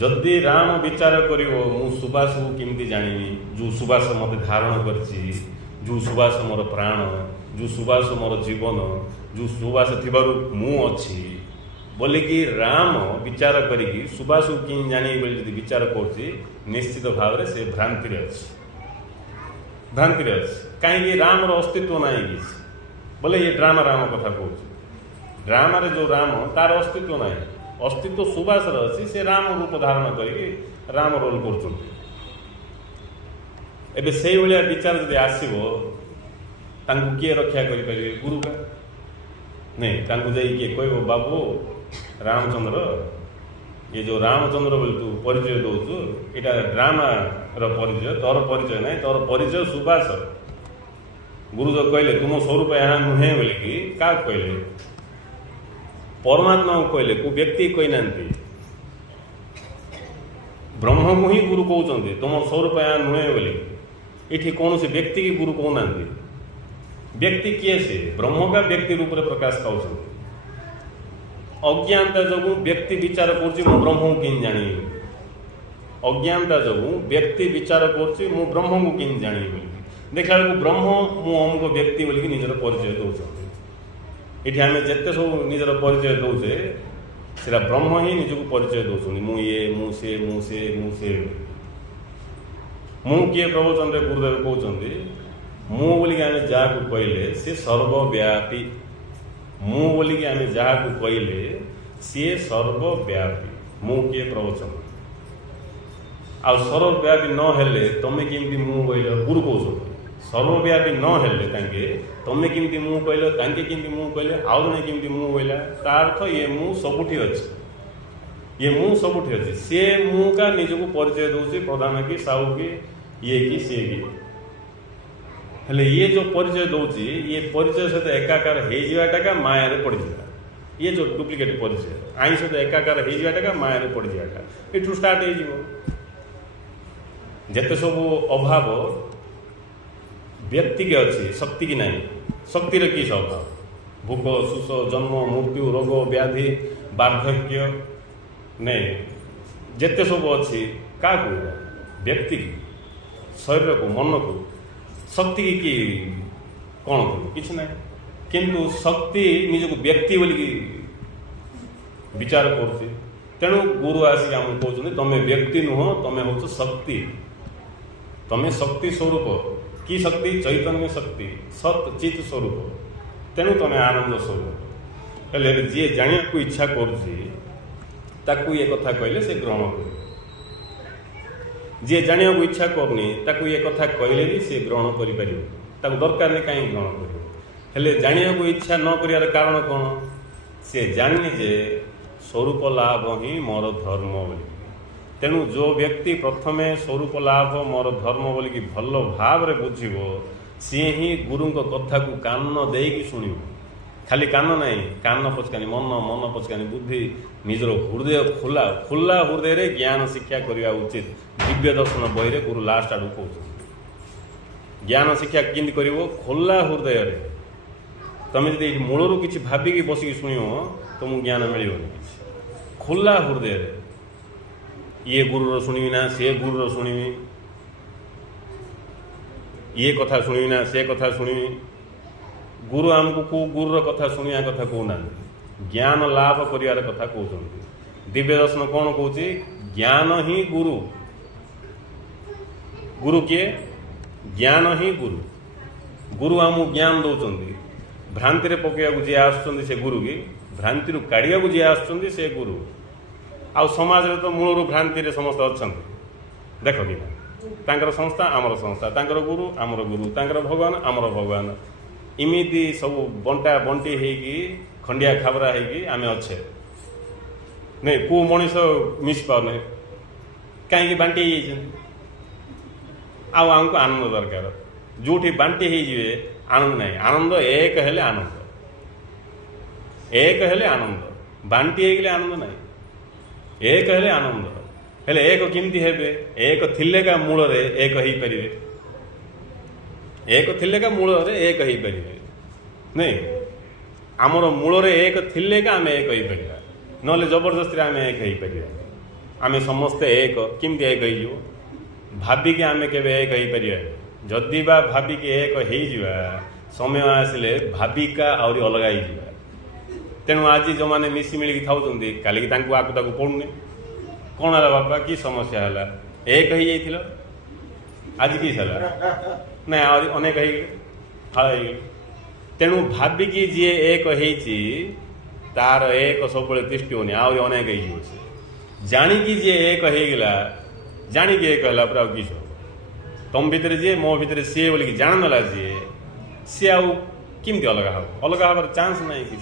ଯଦି ରାମ ବିଚାର କରିବ ମୁଁ ସୁବାସକୁ କେମିତି ଜାଣିବି ଯେଉଁ ସୁବାସ ମୋତେ ଧାରଣ କରିଛି जो सुबास मोर प्राण, जो सुबास मोर जीवन, जो सुबास थिबारु मु अच्छी बोलिकी राम विचार करिकी सुबास कि जानी बोली यदि विचार करछि निश्चित भाव से भ्रांति अच्छी, भ्रांति अच्छी। कहीं राम अस्तित्व ना कि बोले ये ड्रामा राम कथा कहूँ, ड्रामा रे जो राम तार अस्तित्व ना, अस्तित्व सुबास अच्छी, से राम रूप धारण करके राम रोल कर। एबे से भाया विचार जब आसो किए रक्षा करें गुरु का नहीं, किए कह बाबू रामचंद्र ये जो रामचंद्र बोली तू परिचय दौचु यहाँ ड्रामा परिचय, तोर परिचय ना, तोर परिचय सुबास। गुरु जो कहले तुम स्वरूप यहाँ नुहे बोलिकी क्या कहले, परमात्मा को कहले, को व्यक्ति कही ना, ब्रह्म को ही गुरु कहते तुम स्वरूप यहाँ नुहे बोली। इठी कौन से व्यक्ति की गुरु कहना, व्यक्ति किए से ब्रह्म का व्यक्ति रूप में प्रकाश पाँच। अज्ञानता जो व्यक्ति विचार कर ब्रह्म को कि जानी, अज्ञानता जो व्यक्ति विचार कर ब्रह्म को कि जानी बोली देखा बेलू ब्रह्म मु अमुक व्यक्ति बोलिकी निजर परिचय दौरान। ये आम जिते सब निजर परिचय दौचे से ब्रह्म ही निजक परिचय दौरान, मु ये मुसे मुसे मुसे मु किए प्रवचन रे गुरुदेव कहते मु बोलिकी आम जहाँ को कहले सी सर्वव्यापी, मु बोलिकी आम जहाँ को कहले सी सर्वव्यापी, मु किए प्रवचन आ सर्वव्यापी न हेले तमें केमती मु कहल गुरु कौन, सर्वव्यापी न हेले तांके तमें केमती मु कहल, तांके केमती मु कहले, आउ जने केमती मु कहला, तार अर्थ ये मु सबुठी अच्छी, ये मु सबुठी अच्छी, सी मु का निजक परिचय दौर प्रधान की साहू की ये कि सी की हेले ये जो परिचय दौर ये परिचय सहित एकाकार होगा माया रे पड़ जाएगा। ये जो डुप्लिकेट परिचय आई सहित एकाकार होगा माया रे पड़ जाएगा, ये स्टार्ट हो जिते सब अभाव व्यक्ति के अच्छी शक्ति की नहीं, शक्ति रे किस अभाव, भोक सुष जन्म मृत्यु रोग व्याधि वार्धक्य नहीं जिते सब अच्छी क्या व्यक्ति की शरीर को मन को शक्ति की कौन किसी ना, किंतु शक्ति निजक व्यक्ति बोलिकी विचार कर तेणु गुरु आसिक आम कहते तमें व्यक्ति नुह तमें हूँ शक्ति, तमें शक्ति स्वरूप की शक्ति चैतन्य शक्ति सत चित स्वरूप, तेणु तमें आनंद स्वरूप हेले जी जाना को इच्छा कर ये कथा कहले से ग्रहण कर, जी जाना को इच्छा करनी ताकू ये कथा कहले भी से ग्रहण कर दरकार नहीं कहीं ग्रहण कर हेले जाना को इच्छा न कर कारण कौन, से जानी जे स्वरूप लाभ ही मोर धर्म बोली। तेणु जो व्यक्ति प्रथमे स्वरूप लाभ मोर धर्म बोलिकी भल भाव रे बुझिबो सी ही गुरु कथा को कान देकी शुणिब, खाली कान नहीं कान पचकानी मन मन पचकानी बुद्धि निजर हृदय खुला खुला हृदय रे ज्ञान शिक्षा करवा उचित। दिव्य दर्शन बही रे गुरु लास्ट आड़ कहते ज्ञान शिक्षा किंद करिवो खुला हृदय रे, तमें जदि मूलरू किसी भाविकी बसिकी शुणिब तुमको ज्ञान मिलबनी किसी, खुला हृदय रे ये गुरुर शुणिबी ना से गुरुर शुणिबी, ये कथा शुणिबी ना से कथा शुणिबी। गुरु आमको को गुरुर कथा शुणिया कथा कहना, ज्ञान लाभ करियार कथा कहते। दिव्य दर्शन कौन कहूँ ज्ञान ही गुरु, गुरु किए ज्ञान ही गुरु, गुरु आमको ज्ञान दौरान भ्रांति रे पकड़ा जी आसुच्च से गुरु की भ्रांति काढ़ा जी आसुच्च से गुरु आउ समाज रे तो मूलरू भ्रांति रे समस्त अच्छा देख कि तांकर संस्था आमर संस्था, तांकर गुरु आमर गुरु, तांकर भगवान आमर भगवान, इमिदी सब बंटा बंटी होगी खंडिया खाबरा होगी आम अच्छे नहीं को मनीष मिस पाने कहीं बांटी आमको आनंद दरकार, जोठी बांटी हो आनंद नहीं, आनंद एक हेले आनंद, एक हेले आनंद, बांटी होगले आनंद नहीं, एक हेले आनंद हेले एक किमती हेबे, एक थिले का मूल रे एक ही परिवे, एक थिले का मूल रे एक ही परिवे नहीं, आमर मूल रे एक थिले का आम एक ही परिवा नले जबरदस्ती आम एक ही परिवा, आम समस्ते एक किमती एक हो भाविकी आम के एक ही परिवा जदि बा भाविकी एक हो समय आसिले भाविका आहरी अलग हो तेणु आज जो मैंने मिसी मिलिकी था कालिकी आकु ताकू पड़ुनी कौन है बापा कि समस्या है एक हो जाइल आज कि ना आहरी अनेक फाड़ हो तेणु भाविकी जी एक होती तार एक सब तिष्ठिबनी आहरी अनेक हो जाणिकी जी एक होगला जाणिकी एक है पूरा किस तुम भितर जी मो भितर सी बोलिकी जानदेला सी आमती अलग हम अलग हबार चान्स ना कि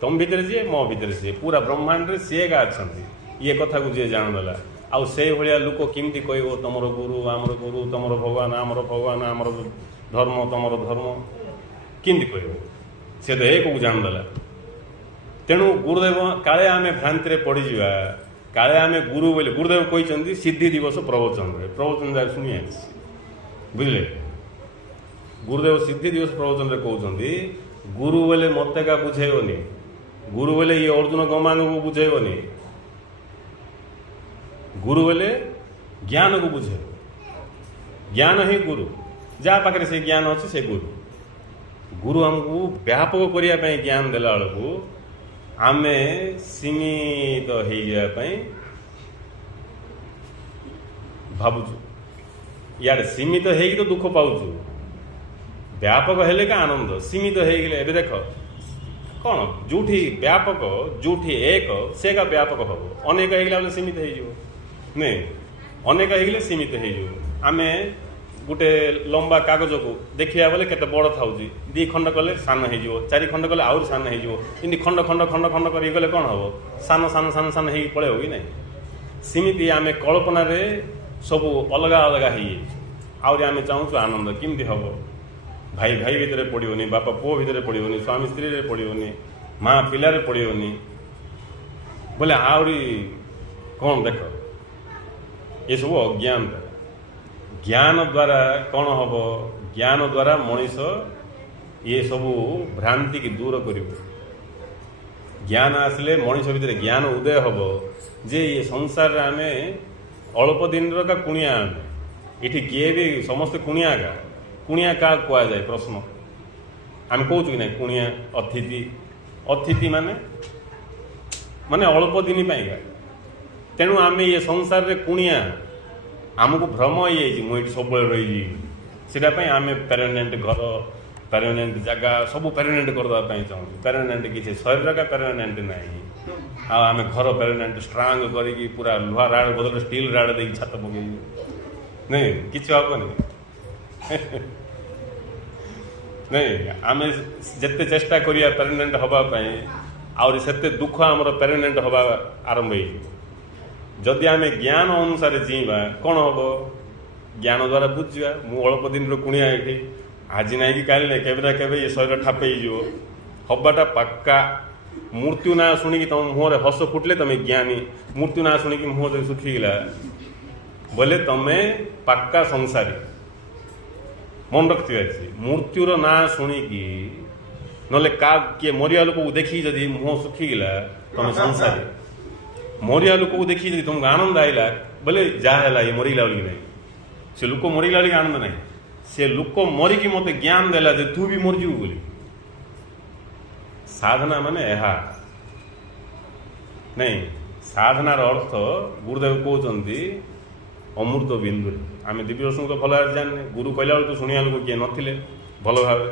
तुम भितर जी मो भितर सी पूरा ब्रह्मांड सी एका अच्छा ये कथा को जी जानदेला आउ से भाया लोक केमती कह तुमर गुरु तुमर भगवान आमर धर्म तुमर धर्म केमती कह सी तो एक को जानदेला तेणु गुरुदेव काले आम भ्रांति पड़जा काले आम गुरु बोले गुरुदेव कहते सिद्धि दिवस प्रवचन जा शुणी बुझे गुरुदेव सिद्धि दिवस प्रवचन कहते गुरु बोले मत का बुझेबनी गुरु बोले ये अर्जुन गमांग को बुझेबनी गुरु बोले ज्ञान को बुझे ज्ञान ही गुरु जहाँ पाखे से ज्ञान अच्छे से गुरु आमको व्यापक करने ज्ञान देला बेलू आम सीमित हो जावाई भावुचु यार सीमित हो तो दुख पाचु व्यापक हेले का आनंद सीमित हो गले देख कौन जोठी व्यापक जोठी एक से का व्यापक हम अनेक हो गला सीमित हो नहीं अनेक हो गले सीमित हो आम गोटे लंबा कागज को देखा बेले केते बड़ था दी खंड कले सान हो चारि खंड कले आउरी सान हो खंड खंड खंड खंड कर गले कौन हम सान सान सान सान हो पड़े कि नहीं सीमित आम कल्पना सब अलग अलग हो आम चाहूँ आनंद केमती हम भाई भाई भितर पड़ोनी बापा पुओ भितर पड़ोनी स्वामी स्त्री रे पड़ोनी माँ पिलारे पड़ोनी बोले आहरी कौन देख ये सब अज्ञानता ज्ञान द्वारा कौन हम ज्ञान द्वारा मनीष ये सब भ्रांति की दूर कर ज्ञान आसले मनीष भितर ज्ञान उदय हम जे ये संसार आम अल्प दिन का कुणिया आम ये किए भी समस्त कुणिया का कुणिया क्या कह जाए प्रश्न आम कौच कि ना कुणिया अतिथि अतिथि माने माने अल्प दिन पाइका तेणु आम ये संसार रे कुणिया आमको भ्रम हो मुझे सब रही से आम पेरमानेंट घर पेरमानेंट जगह सब पेरमानेंट करवाई चाहूँ पेरमानेंट किसी शरीर का पेरमानेंट ना आम घर पेरमानेंट स्ट्रांग करी पूरा लुहा राड बदल स्टील राड दे छात पकई नहीं किसी हेनी नहीं आम जिते चेष्टा करिया पेरमानेंट हवापाई आउरी सेते दुख आमर पेरमानेंट हवा आरंभ हो जदि आम ज्ञान अनुसार जीवा कौन हम ज्ञान द्वारा बुझा मु अल्प दिन कुणिया ये आज ना कि काल ना के ये शरीर ठापे हवाटा पक्का मृत्यु ना शुणिकी तुम मुहर हस फुटले तुम ज्ञानी मृत्यु ना शुणिकी मुह जो सुखीगला बोले तुम्हें पक्का संसारी मन रखिए मृत्युर ना शुणिकी नले का किए मरिया लोक देखी जदि मुह सुखीगला तुम संसारी मरिया लोक को देखी जी तुमको आनंद आईला बोले जहाँ ये मरीला बोलिक ना से लोक मरीला बोलिक आनंद ना से लोक मरिकी मत ज्ञान देला जे तू भी मरजू बोली साधना माने यह नहीं साधनार अर्थ गुरुदेव कहते अमृत बिंदु आम दिव्य दर्शन तो भल भाव जाने गुरु कहला तो शुणिया लोक किए नथिले भल भाव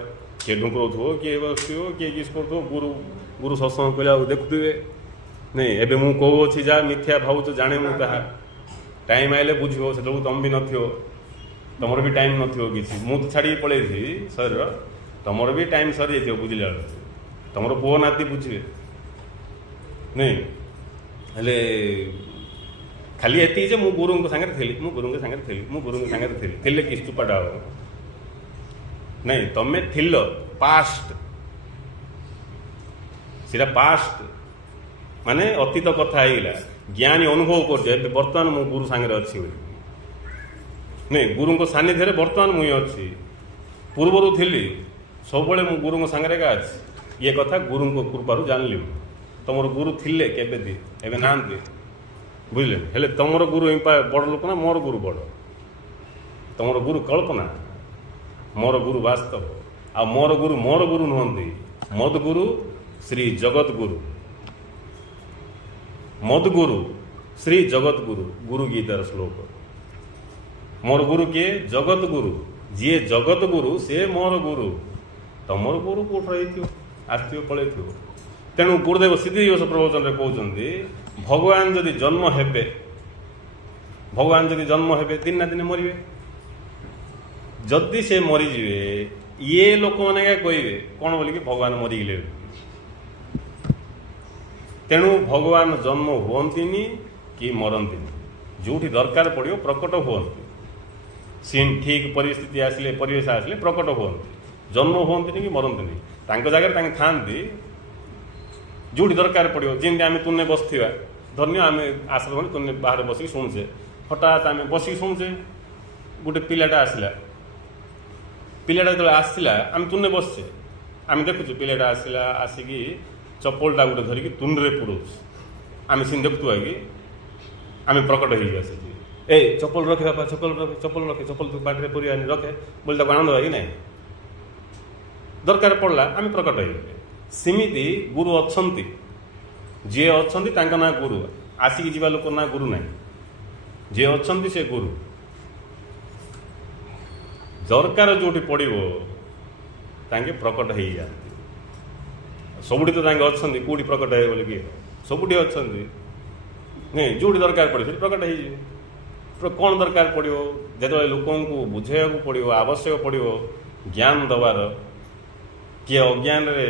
किए ढुंकुरो किए बसो किए किस कर गुरु गुरु सत्संग कहला देखुए नहीं एबे मु कौ अच्छी जा मिथ्या भावुच जाने मु टाइम आइले बुझ से तुम भी नथियो तुमर भी टाइम नथियो किसी मु तो छाड़ी पड़े शरीर तुमर भी टाइम सरी जाइए बुझला तुमर पुओ नाती बुझे नहीं हेले खाली एति जे मु गुरु सांगे थी मु गुरु सांगे थी मु गुरु सांगे थी कि चुपाटा नहीं तमें थिल पास्ट सीटा पास्ट माने अतीत कथा होगा ज्ञानी अनुभव कर बर्तमान मु गुरु सांगे अच्छी नहीं गुरु को सानिध्य बर्तमान मुई अच्छी पूर्वर थी सब मु गुरु सांगे का अच्छी ये कथा गुरु को कृपारू जानली तुम गुरु थिले केबे एबे ना बुझले हेले तुमर गुरु बड़ लोक ना मोर गुरु बड़ तुमर गुरु कल्पना मोर गुरु वास्तव आ मोर गुरु नुहंती मदगुरु श्री जगतगुरु मदगुरु श्री जगतगुरु गुरु गीतार श्लोक मोर गुरु किए जगत गुरु जी जगत गुरु से मोर गुरु तमर गुरु कौट रही आसो पलि तेणु गुरुदेव सिद्धि दिवस प्रवचन में कहते भगवान जदि जन्म हेबे भगवान जदि जन्म हेबे दिन ना दिन मरवे जदि से मरीजे ये लोक मैंने क्या कहे कौन बोलिकी भगवान मरीगले तेणु भगवान जन्म हुअन्ति कि मरती जो दरकार पड़ो प्रकट हुअन्ति सीन ठीक परिस्थिति आसिले परिवेश आसिले प्रकट हुअन्ति जन्म हुअन्ति कि मरती जगह था जो दरकार पड़ो जमी आम तुने बसवा धन्य आम आश्रम तुने बाहर बसिक शुणुचे हठात आम बसिक शुणुचे गोटे पिलाटा आसला पिलाटा जो आसला आम तुने बसचे आम देखुचे पिलाटा आसला आसिकी चप्पलटा गोटे धरिकी तुंडे पुरोच आम सीन देखुआ कि आम प्रकट हो आसी ए चप्पल रखे बापा चप्पल रखे चप्पल बाटे पूरी रखे बोले आनंद है कि ना दरकार पड़ला आम प्रकट हो सेमिति गुरु अच्छंती जे अच्छंती तांका ना गुरु आसिकी जीवा लोक ना गुरु ना जे अच्छंती से गुरु दरकार जोटी पड़ो तांके प्रकट हो जाती सबुठी तो तांके अच्छंती कोठी प्रकट है बोले कि सबुठी अच्छंती नहीं जोटी दरकार पड़े से प्रकट हो कौन दरकार पड़ो जो लोक बुझे पड़ो आवश्यक पड़ो ज्ञान दबार किए अज्ञान रे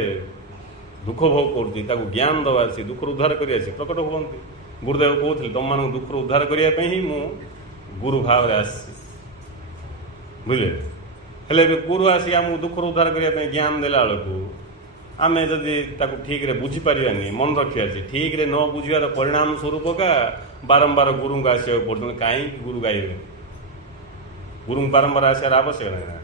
दुख भोग कर ज्ञान दबार से दुख उद्धार कर प्रकट हमें गुरुदेव कहते तुम मान दुख उद्धार करने ही मु गुरु भाव बुझे हेले गुरु आसी आम दुख उद्धार करने ज्ञान देला बेलू आम जदि ठीक रे बुझीपारानी मन रखा ठीक रे न बुझार परिणाम स्वरूप का बारंबार गुरु को आसा पड़ते कहीं गुरु गाइबे गुरु बारंबार आसार आवश्यक ना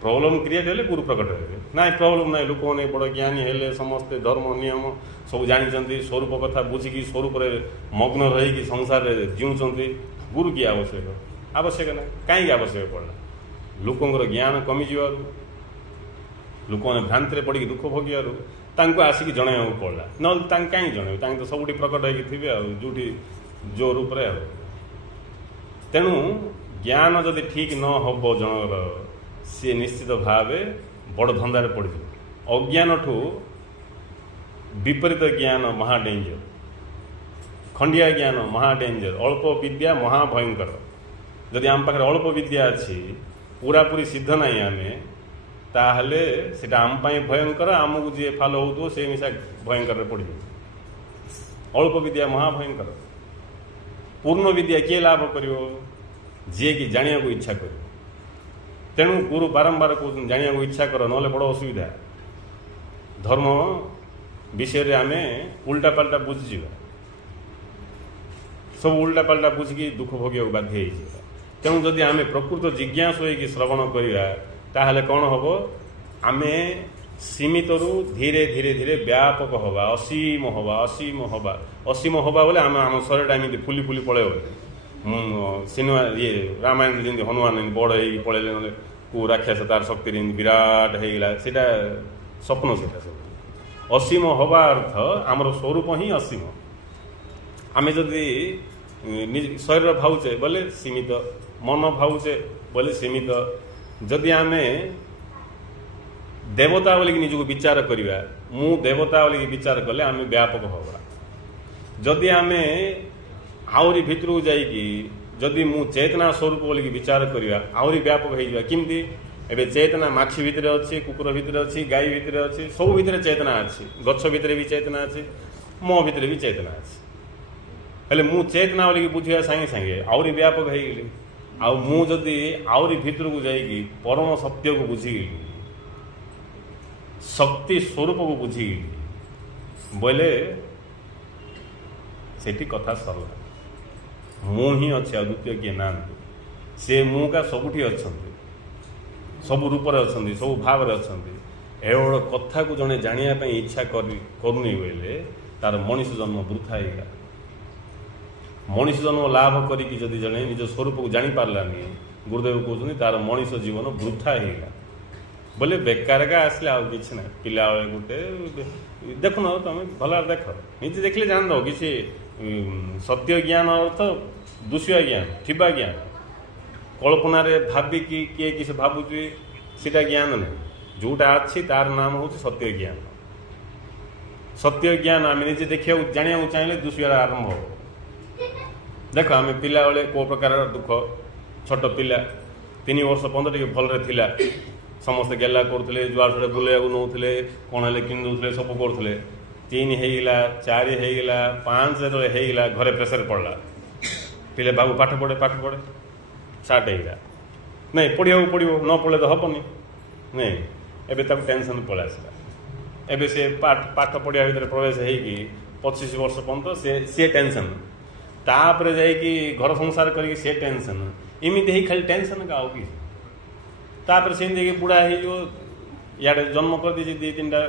प्रॉब्लम क्रिएट हेले गुरु प्रकट हे ना प्रॉब्लम ना लोक मैंने बड़ ज्ञानी हेले समस्ते धर्म नियम सब जानते स्वरूप कथा बुझिकी स्वरूप मग्न रही संसार जीवुंट गुरु की आवश्यक ना कहीं आवश्यक पड़ना लोकंर ज्ञान कमिज लोक मैंने भ्रांति पड़ दुख भोगियार आसिक जन पड़ा ना कहीं जन तो सब प्रकट होते जो जो रूप तेणु ज्ञान जदि ठीक न हम जनर सी निश्चित भाव बड़ धंदार पड़ अज्ञान ठू विपरीत ज्ञान महाडेंजर खंडिया ज्ञान महाडेंजर अल्प विद्या महाभयंकर जदि आम पाखे अल्प विद्या अच्छी पूरा पूरी सिद्ध ना आम ताहले सेटा आम भयंकर आमको जी फॉलो हो से मिशा भयंकर पड़ अल्प विद्या महाभयंकर पूर्ण विद्या किए लाभ कर जी कि जाना को इच्छा कर तेणु गुरु बारंबार कहते जाना को इच्छा कर ना बड़ असुविधा धर्म विषय आम उल्टा पाल्टा बुझी सब उल्टा पाल्टा बुझिकी दुख भोग बाध्य तेणु जदि आम प्रकृत जिज्ञासु होगी श्रवण करवा ताहले कौन हम आम सीमित रु धीरे धीरे धीरे व्यापक हवा असीम असीम हवा बोले आम आम शरीर एमती फुली फुली पलैब सिनेमा ये रामायण जमी हनुमान बड़ हो पलैले ना को राक्षस तार शक्ति विराट होगा सीटा स्वप्न से सब असीम हवा अर्थ आमर स्वरूप ही असीम आम जदि शरीर भावचे बोले सीमित मन भावचे बोले सीमित जदि आम देवता बोलिक निजक विचार करवा मु देवता बोलिक विचार कले आम व्यापक हवा जदि आम आहरी भितर को जाइकी जदि मु चेतना स्वरूप बोलिक विचार करवा आहरी व्यापक हो किमती एबे चेतना माछी भितर अच्छी कुकुर भितर अच्छी गाई भितर अच्छी सब भितर चेतना अच्छी गछ भितर भी चेतना अच्छी मो भितर भी चेतना अच्छी हेले मु चेतना बोलिक बुझा सांगे सांगे आहरी व्यापक हो गली आउ जदि आहरी भितर को जाइकी परम सत्य को बुझीगली शक्ति स्वरूप को बुझीगली बोले सेठी कथा सरला मु ही अच्छे द्वितीय किए ना से मु का सबुठी अच्छा सब रूप अच्छा सब भाव अच्छा एवं कथा को जड़े जानापी इच्छा करनी बोले तार मनीष जन्म वृथा हो मनीष जन्म लाभ करी जदि जड़े निज स्वरूप को जानी पार्लानी गुरुदेव कहते तार मनीष जीवन वृथा होगा बोले बेकार का आसले आ कि ना पिला गोटे देखुन तुम भल देख निजे देखले जान दो किसी सत्य ज्ञान अर्थ दूसरा ज्ञान थिबा ज्ञान कल्पना भाविकी किए किसी भावुची सीटा ज्ञान नहीं जोटा अच्छी तार नाम हूँ सत्य ज्ञान सत्य ज्ञान आम निजे देखा जाना चाहिए दूसरा आरंभ हो देख आम पिला बेले को प्रकार दुख छोट पिला 3 वर्ष पर्यंत टे भलरे थिला समस्ते गेला करते जुआड़े बुले नौले कौन है किनुले सब करते 3 होगा 4 होगा 5 जो होगा घरे प्रेसर पड़ला पिले बाबू पाठ पढ़े स्टार्ट होगा नहीं पढ़ा पड़ो न पढ़े तो हेनी नहीं एवं टेंशन पलि आसला एवं से पाठ पढ़ा भर प्रवेश होगी 25 वर्ष पर्यंत सी टेंशन तापर जाकि घर संसार कर टेंशन इमित ही खाली टेंशन का कि तापर से बुढ़ा हो इे जन्म कर दी 2-3टा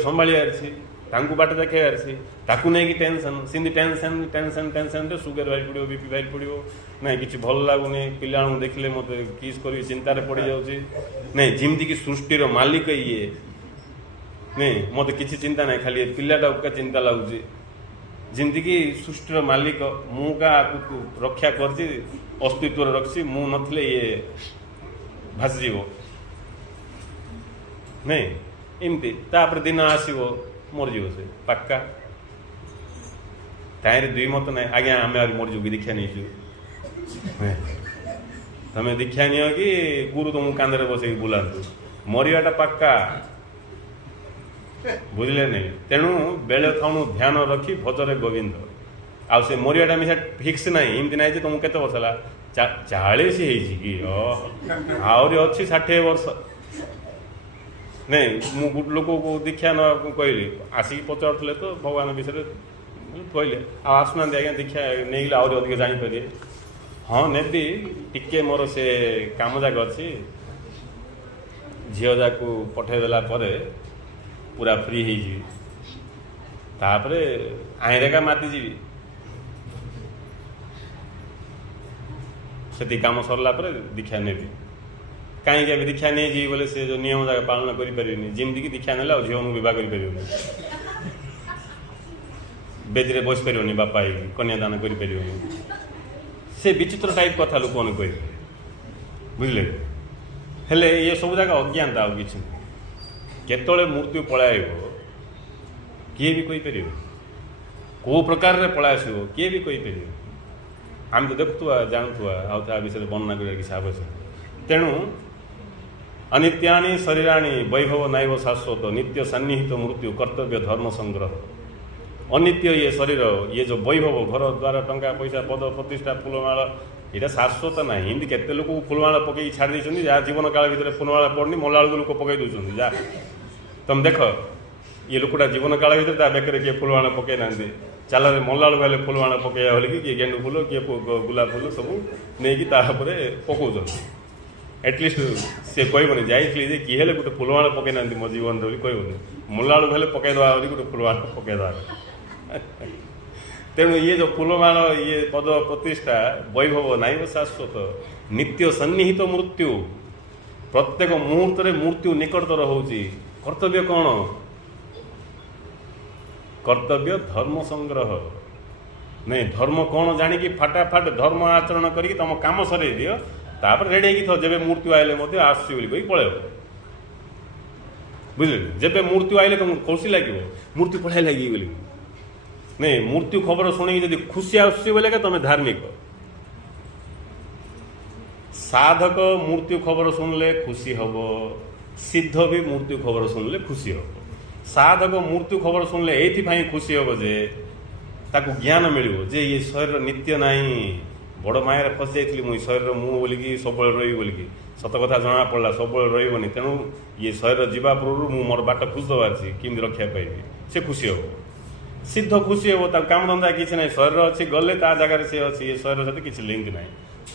संभाल बाट देखार नहीं tension Sindhi tension tension tension sugar भाई पड़ो बीपी भाई पड़ो ना कि भल लगुनि पिला देखले मत किस कर चिंतार पड़ जाऊँगी नहीं जमती कि सृष्टिर मालिक ये नहीं मत कि चिंता ना खाली पिलाटा चिंता लगुच जिंदगी सृष्टिर मालिक मुका रक्षा कर अस्तित्व रखी मु नथिले ये भासीज नहीं एमती तापर दिन आसो मरज से पक्का तार 2 मत ना आज्ञा आम मरजु कि दीक्षा नहीं तमें दीक्षा नि कि गुरु तुमको कांदे बसई बुलातु मरियाटा पक्का बुझे नहीं तेणु बेले थाणु ध्यान रखी भजरे गोविंद आउ से मरियाटा मिसा फिक्स ना एमती ना तुमको केते वर्ष है 40 कि आहरी अच्छी 60 वर्ष नहीं मु लोक को दीक्षा ना कहली आसिक पचारे तो भगवान विषय कहले आसुना आज्ञा दीक्षा नहीं आहरी अधिक जापर हाँ नेबी टिके मोर से काम जाक अच्छी झील जाक पठेदेला पूरा फ्री होपर आईरेका मातीजी से काम सरला दीक्षा ने कहीं दीक्षा नहीं जी बोले से जो नियम जगह पालन करें जमीक दीक्षा ना झील बहुत कर बेदी में बस पारे बापा कन्यादान कर से विचित्र टाइप कथा लोक मैंने कह बुझे हेले ये सब जगह अज्ञानता आउ कि केतले मृत्यु पलाय किए भी कहीपर कौ प्रकार पलाय आस किए भी कहीपर आम तो देखुआ जानुआ आ विषय वर्णना कर किसी आवश्यक तेणु अनित्यानि शरीराणि वैभव नाइव शाश्वत नित्य सन्निहित मृत्यु कर्तव्य धर्म संग्रह अनित्य ये शरीर ये जो वैभव घर द्वार टंका पैसा पद प्रतिष्ठा फुलमाल यहाँ शाश्वत ना इमती केते लोक फुलमाल पकई छाड़ी देते जहाँ जीवन काल भितर फुलमाल पड़नी मल्ला लोक पकई दूसरी जा तुम देख ये लोकटा जीवन काल भितर ता बेकर किए फुलमाल पकई ना चाल मल्ला गले फुलमाल पकईया बोल कि गेंडु फुल किए गुलाब फुल सब नहीं पकाउन एटलिस्ट सी कहबनी जाइए किए गोटे फुलमाल पकई ना मो जीवन बोली कहबनी मल्ला गले पकईदे बोली गोटे फुलमाल पकईदे तेणु ये जो फुलमाल ये पद प्रतिष्ठा वैभव नाइव शाश्वत नित्य सन्निहित मृत्यु प्रत्येक मुहूर्त मृत्यु निकटतर होची कर्तव्य कौन कर्तव्य धर्म संग्रह नहीं धर्म कौन जानिकी फाटाफाट धर्म आचरण करके तुम काम सर दियो तापर रेडी हो जब मृत्यु आइले आसुची बोली पलैब बुझे जब मृत्यु आइले तुमको खुशी लगे मृत्यु पढ़ाई लगी बोली नहीं मृत्यु खबर शुणी जब खुशी आसुची बोले तुम धार्मिक साधक मृत्यु खबर शुणले खुशी हम सिद्ध भी मृत्यु खबर शुणले खुशी हम साधक मृत्यु खबर शुणले ये खुशी हम जे ताकू ज्ञान मिल जे ये शरीर नित्य नहीं बड़ मायर फसी जाइली मुझे शरीर मुँह बोलिकी सब रही बोलिकी सत कथा जना पड़ा सब रही तेणु ये शरीर जीवा पूर्व मुझ मोर बाट खुश दबार कमी रक्षा पाइबी से खुशी हम सिद्ध खुशी हम काम धंदा किसी ना शरीर अच्छी गले ता जगार सी अच्छी ये शरीर सहित किसी लिंक ना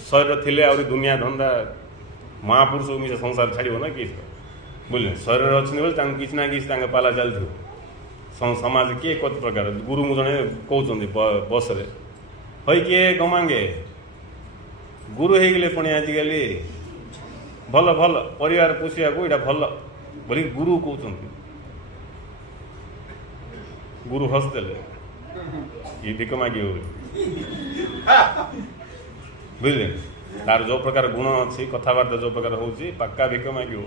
शरीर थिले आ दुनिया धंदा महापुरुष मिसे संसार छाड़ ना कि बुझे शरीर अच्छे बोले किसी ना किसी पाला चलती समाज किए कत प्रकार गुरु मुझे कहते बस रे हई किए गमांगे गुरु ହେଇଗଲେ ପୁଣି ଆଜିକାଲି ଭଲ ଭଲ ପରିବାର ପୋଷିବାକୁ ଏଇଟା ଭଲ ବୋଲି ଗୁରୁ କହୁଛନ୍ତି। ଗୁରୁ ହସିଦେଲେ ଇଏ ଭିକ ମାଗିବ ବୋଲି ବୁଝିଲେ। ତାର ଯେଉଁ ପ୍ରକାର ଗୁଣ ଅଛି, କଥାବାର୍ତ୍ତା ଯେଉଁ ପ୍ରକାର ହେଉଛି, ପାକ୍କା ଭିକ ମାଗିବ।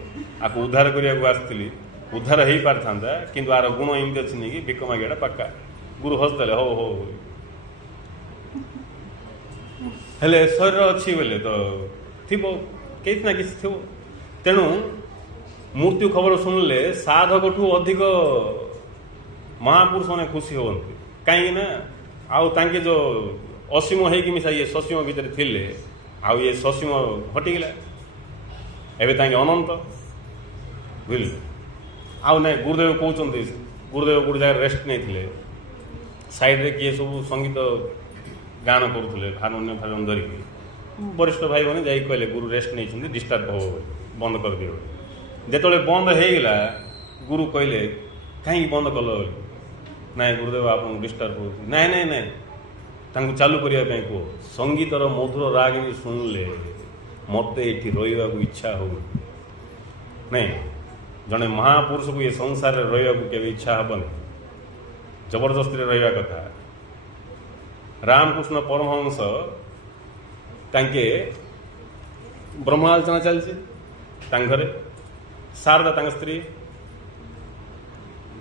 ଆକୁ ଉଦ୍ଧାର କରିବାକୁ ଆସିଥିଲି, ଉଦ୍ଧାର ହେଇପାରିଥାନ୍ତା, କିନ୍ତୁ ଆର ଗୁଣ ଏମିତି ଅଛି ନି କି ଭିକ ମାଗିବାଟା ପାକ୍କା। ଗୁରୁ ହସିଦେଲେ ହଉ ହଉ। ହେଲେ ଶରୀର ଅଛି ବୋଲେ ତ ଥିବ କିଛି ନା କିଛି ଥିବ। ତେଣୁ ମୃତ୍ୟୁ ଖବର ଶୁଣିଲେ ସାଧକଠୁ ଅଧିକ ମହାପୁରୁଷମାନେ ଖୁସି ହୁଅନ୍ତି। କାହିଁକି ନା ଆଉ ତାଙ୍କେ ଯେଉଁ ଅସୀମ ହେଇକି ମିଶା ଇଏ ସସୀମ ଭିତରେ ଥିଲେ, ଆଉ ଇଏ ସସୀମ ହଟିଗଲା, ଏବେ ତାଙ୍କେ ଅନନ୍ତ ବୁଝିଲେ। ଆଉ ନାଇଁ ଗୁରୁଦେବ କହୁଛନ୍ତି, ଗୁରୁଦେବ ଗୋଟେ ଜାଗାରେ ରେଷ୍ଟ ନେଇଥିଲେ, ସାଇଡ଼ରେ କିଏ ସବୁ ସଙ୍ଗୀତ ଗାନ କରୁଥିଲେ ହାରମୋନିୟମ ଫାରମୋନିୟମ ଧରିକି। ବରିଷ୍ଠ ଭାଇମାନେ ଯାଇକି କହିଲେ ଗୁରୁ ରେଷ୍ଟ ନେଇଛନ୍ତି, ଡିଷ୍ଟର୍ବ ହେବ ବୋଲି, ବନ୍ଦ କରିଦିଅ। ଯେତେବେଳେ ବନ୍ଦ ହେଇଗଲା ଗୁରୁ କହିଲେ କାହିଁକି ବନ୍ଦ କଲ ବୋଲି। ନାଇଁ ଗୁରୁଦେବ ଆପଣଙ୍କୁ ଡିଷ୍ଟର୍ବ ହେଉଛି। ନାଇଁ ନାଇଁ ନାଇଁ, ତାଙ୍କୁ ଚାଲୁ କରିବା ପାଇଁ କୁହ। ସଙ୍ଗୀତର ମଧୁର ରାଗିଣୀ ଶୁଣିଲେ ମୋତେ ଏଠି ରହିବାକୁ ଇଚ୍ଛା ହେଉନି। ନାଇଁ, ଜଣେ ମହାପୁରୁଷକୁ ଏ ସଂସାରରେ ରହିବାକୁ କେବେ ଇଚ୍ଛା ହେବନି, ଜବରଦସ୍ତିରେ ରହିବା କଥା। ରାମକୃଷ୍ଣ ପରମହଂସ ତାଙ୍କେ ବ୍ରହ୍ମାଲୋଚନା ଚାଲିଛି ତାଙ୍କ ଘରେ, ଶାରଦା ତାଙ୍କ ସ୍ତ୍ରୀ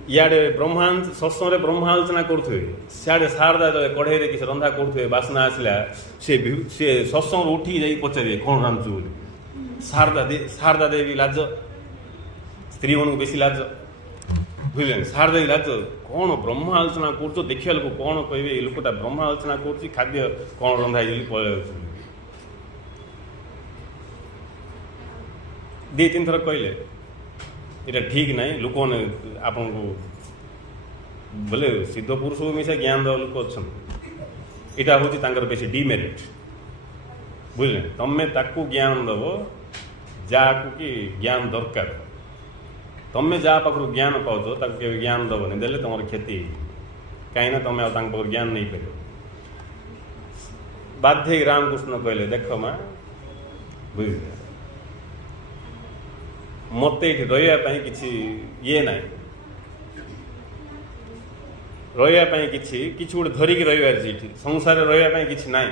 ଇଆଡ଼େ ସତ୍ସଙ୍ଗରେ ବ୍ରହ୍ମାଲୋଚନା କରୁଥିବେ, ସିଆଡ଼େ ଶାରଦା ଯେତେବେଳେ କଢ଼େଇରେ କିଛି ରନ୍ଧା କରୁଥିବେ, ବାସ୍ନା ଆସିଲା, ସେ ସତ୍ସଙ୍ଗରୁ ଉଠିକି ଯାଇକି ପଚାରିବେ କ'ଣ ରାନ୍ଧୁଛୁ ବୋଲି। ଶାରଦା ଦେବୀ ଲାଜ, ସ୍ତ୍ରୀମାନଙ୍କୁ ବେଶୀ ଲାଜ ବୁଝିଲେନି। ଶାରଦା ଦେବୀ ଲାଜ, କ'ଣ ବ୍ରହ୍ମ ଆଲୋଚନା କରୁଛ, ଦେଖିବା ଲୋକ କ'ଣ କହିବେ, ଏ ଲୋକଟା ବ୍ରହ୍ମ ଆଲୋଚନା କରୁଛି, ଖାଦ୍ୟ କ'ଣ ରନ୍ଧା ହେଇଛି ପଳେଇ ଯାଉଛି। 2-3 ଥର କହିଲେ ଏଇଟା ଠିକ୍ ନାହିଁ, ଲୋକମାନେ ଆପଣଙ୍କୁ ବୋଲେ ସିଦ୍ଧ ପୁରୁଷକୁ ମିଶା ଜ୍ଞାନ ଦେବା ଲୋକ ଅଛନ୍ତି, ଏଇଟା ହେଉଛି ତାଙ୍କର ବେଶୀ ଡିମେରିଟ୍ ବୁଝିଲେ। ତମେ ତାକୁ ଜ୍ଞାନ ଦେବ ଯାହାକୁ କି ଜ୍ଞାନ ଦରକାର। ତମେ ଯାହା ପାଖରୁ ଜ୍ଞାନ ପାଉଛ ତାକୁ କେବେ ଜ୍ଞାନ ଦେବନି, ଦେଲେ ତୁମର କ୍ଷତି ହେଇଯିବ। କାହିଁକିନା ତୁମେ ଆଉ ତାଙ୍କ ପାଖରୁ ଜ୍ଞାନ ନେଇପାରିବ। ବାଧ୍ୟ ହେଇକି ରାମକୃଷ୍ଣ କହିଲେ ଦେଖ ମା ବୁଝିଲେ, ମୋତେ ଏଠି ରହିବା ପାଇଁ କିଛି ଇଏ ନାହିଁ, ରହିବା ପାଇଁ କିଛି ଗୋଟେ ଧରିକି ରହିବାର ଅଛି। ଏଠି ସଂସାରରେ ରହିବା ପାଇଁ କିଛି ନାହିଁ,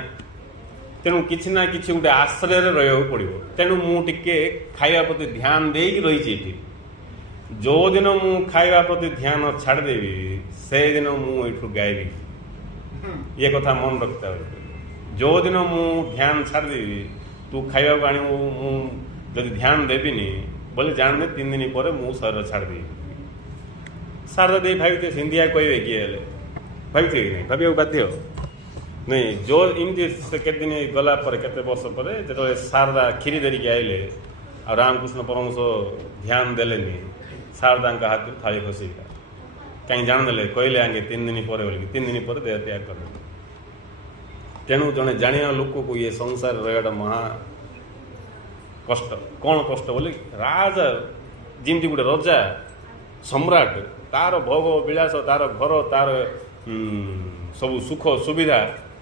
ତେଣୁ କିଛି ନା କିଛି ଗୋଟେ ଆଶ୍ରୟରେ ରହିବାକୁ ପଡ଼ିବ। ତେଣୁ ମୁଁ ଟିକେ ଖାଇବା ପ୍ରତି ଧ୍ୟାନ ଦେଇକି ରହିଛି ଏଠି। ଯେଉଁଦିନ ମୁଁ ଖାଇବା ପ୍ରତି ଧ୍ୟାନ ଛାଡ଼ିଦେବି ସେଦିନ ମୁଁ ଏଠୁ ଗାଇବି। ଇଏ କଥା ମନେ ରଖିଥା। ଯେଉଁଦିନ ମୁଁ ଧ୍ୟାନ ଛାଡ଼ିଦେବି, ତୁ ଖାଇବାକୁ ଆଣିବୁ, ମୁଁ ଯଦି ଧ୍ୟାନ ଦେବିନି ବୋଲେ ଜାଣିଲେ 3 ଦିନ ପରେ ମୁଁ ଶରୀର ଛାଡ଼ିଦେବି। ଶାରଦା ଦେଇ ଭାବିଥିବେ ସିନ୍ଧିଆ କହିବେ କିଏ ହେଲେ, ଭାବିଥିବେ କି ନାହିଁ, ଭାବିବାକୁ ବାଧ୍ୟ ନାଇଁ। ଯେଉଁ ଏମିତି ସେ କେତେ ଦିନ ଗଲା ପରେ, କେତେ ବର୍ଷ ପରେ ଯେତେବେଳେ ଶାରଦା କ୍ଷୀରି ଧରିକି ଆଇଲେ ଆଉ ରାମକୃଷ୍ଣ ପରମହଂସ ଧ୍ୟାନ ଦେଲେନି, ଶାରଦାଙ୍କ ହାତରୁ ଥାଳି ଖସିଗଲା। କାହିଁକି ଜାଣିଦେଲେ, କହିଲେ ଆଗେ 3 ଦିନ ପରେ ବୋଲିକି, 3 ଦିନ ପରେ ଦେହ ତ୍ୟାଗ କଲେ। ତେଣୁ ଜଣେ ଜାଣିବା ଲୋକକୁ ଇଏ ସଂସାରରେ ରହିବାଟା ମହା କଷ୍ଟ। କ'ଣ କଷ୍ଟ ବୋଲି, ରାଜା ଯେମିତି ଗୋଟେ ରଜା ସମ୍ରାଟ, ତାର ଭୋଗ ବିଳାସ, ତାର ଘର, ତାର ସବୁ ସୁଖ ସୁବିଧା,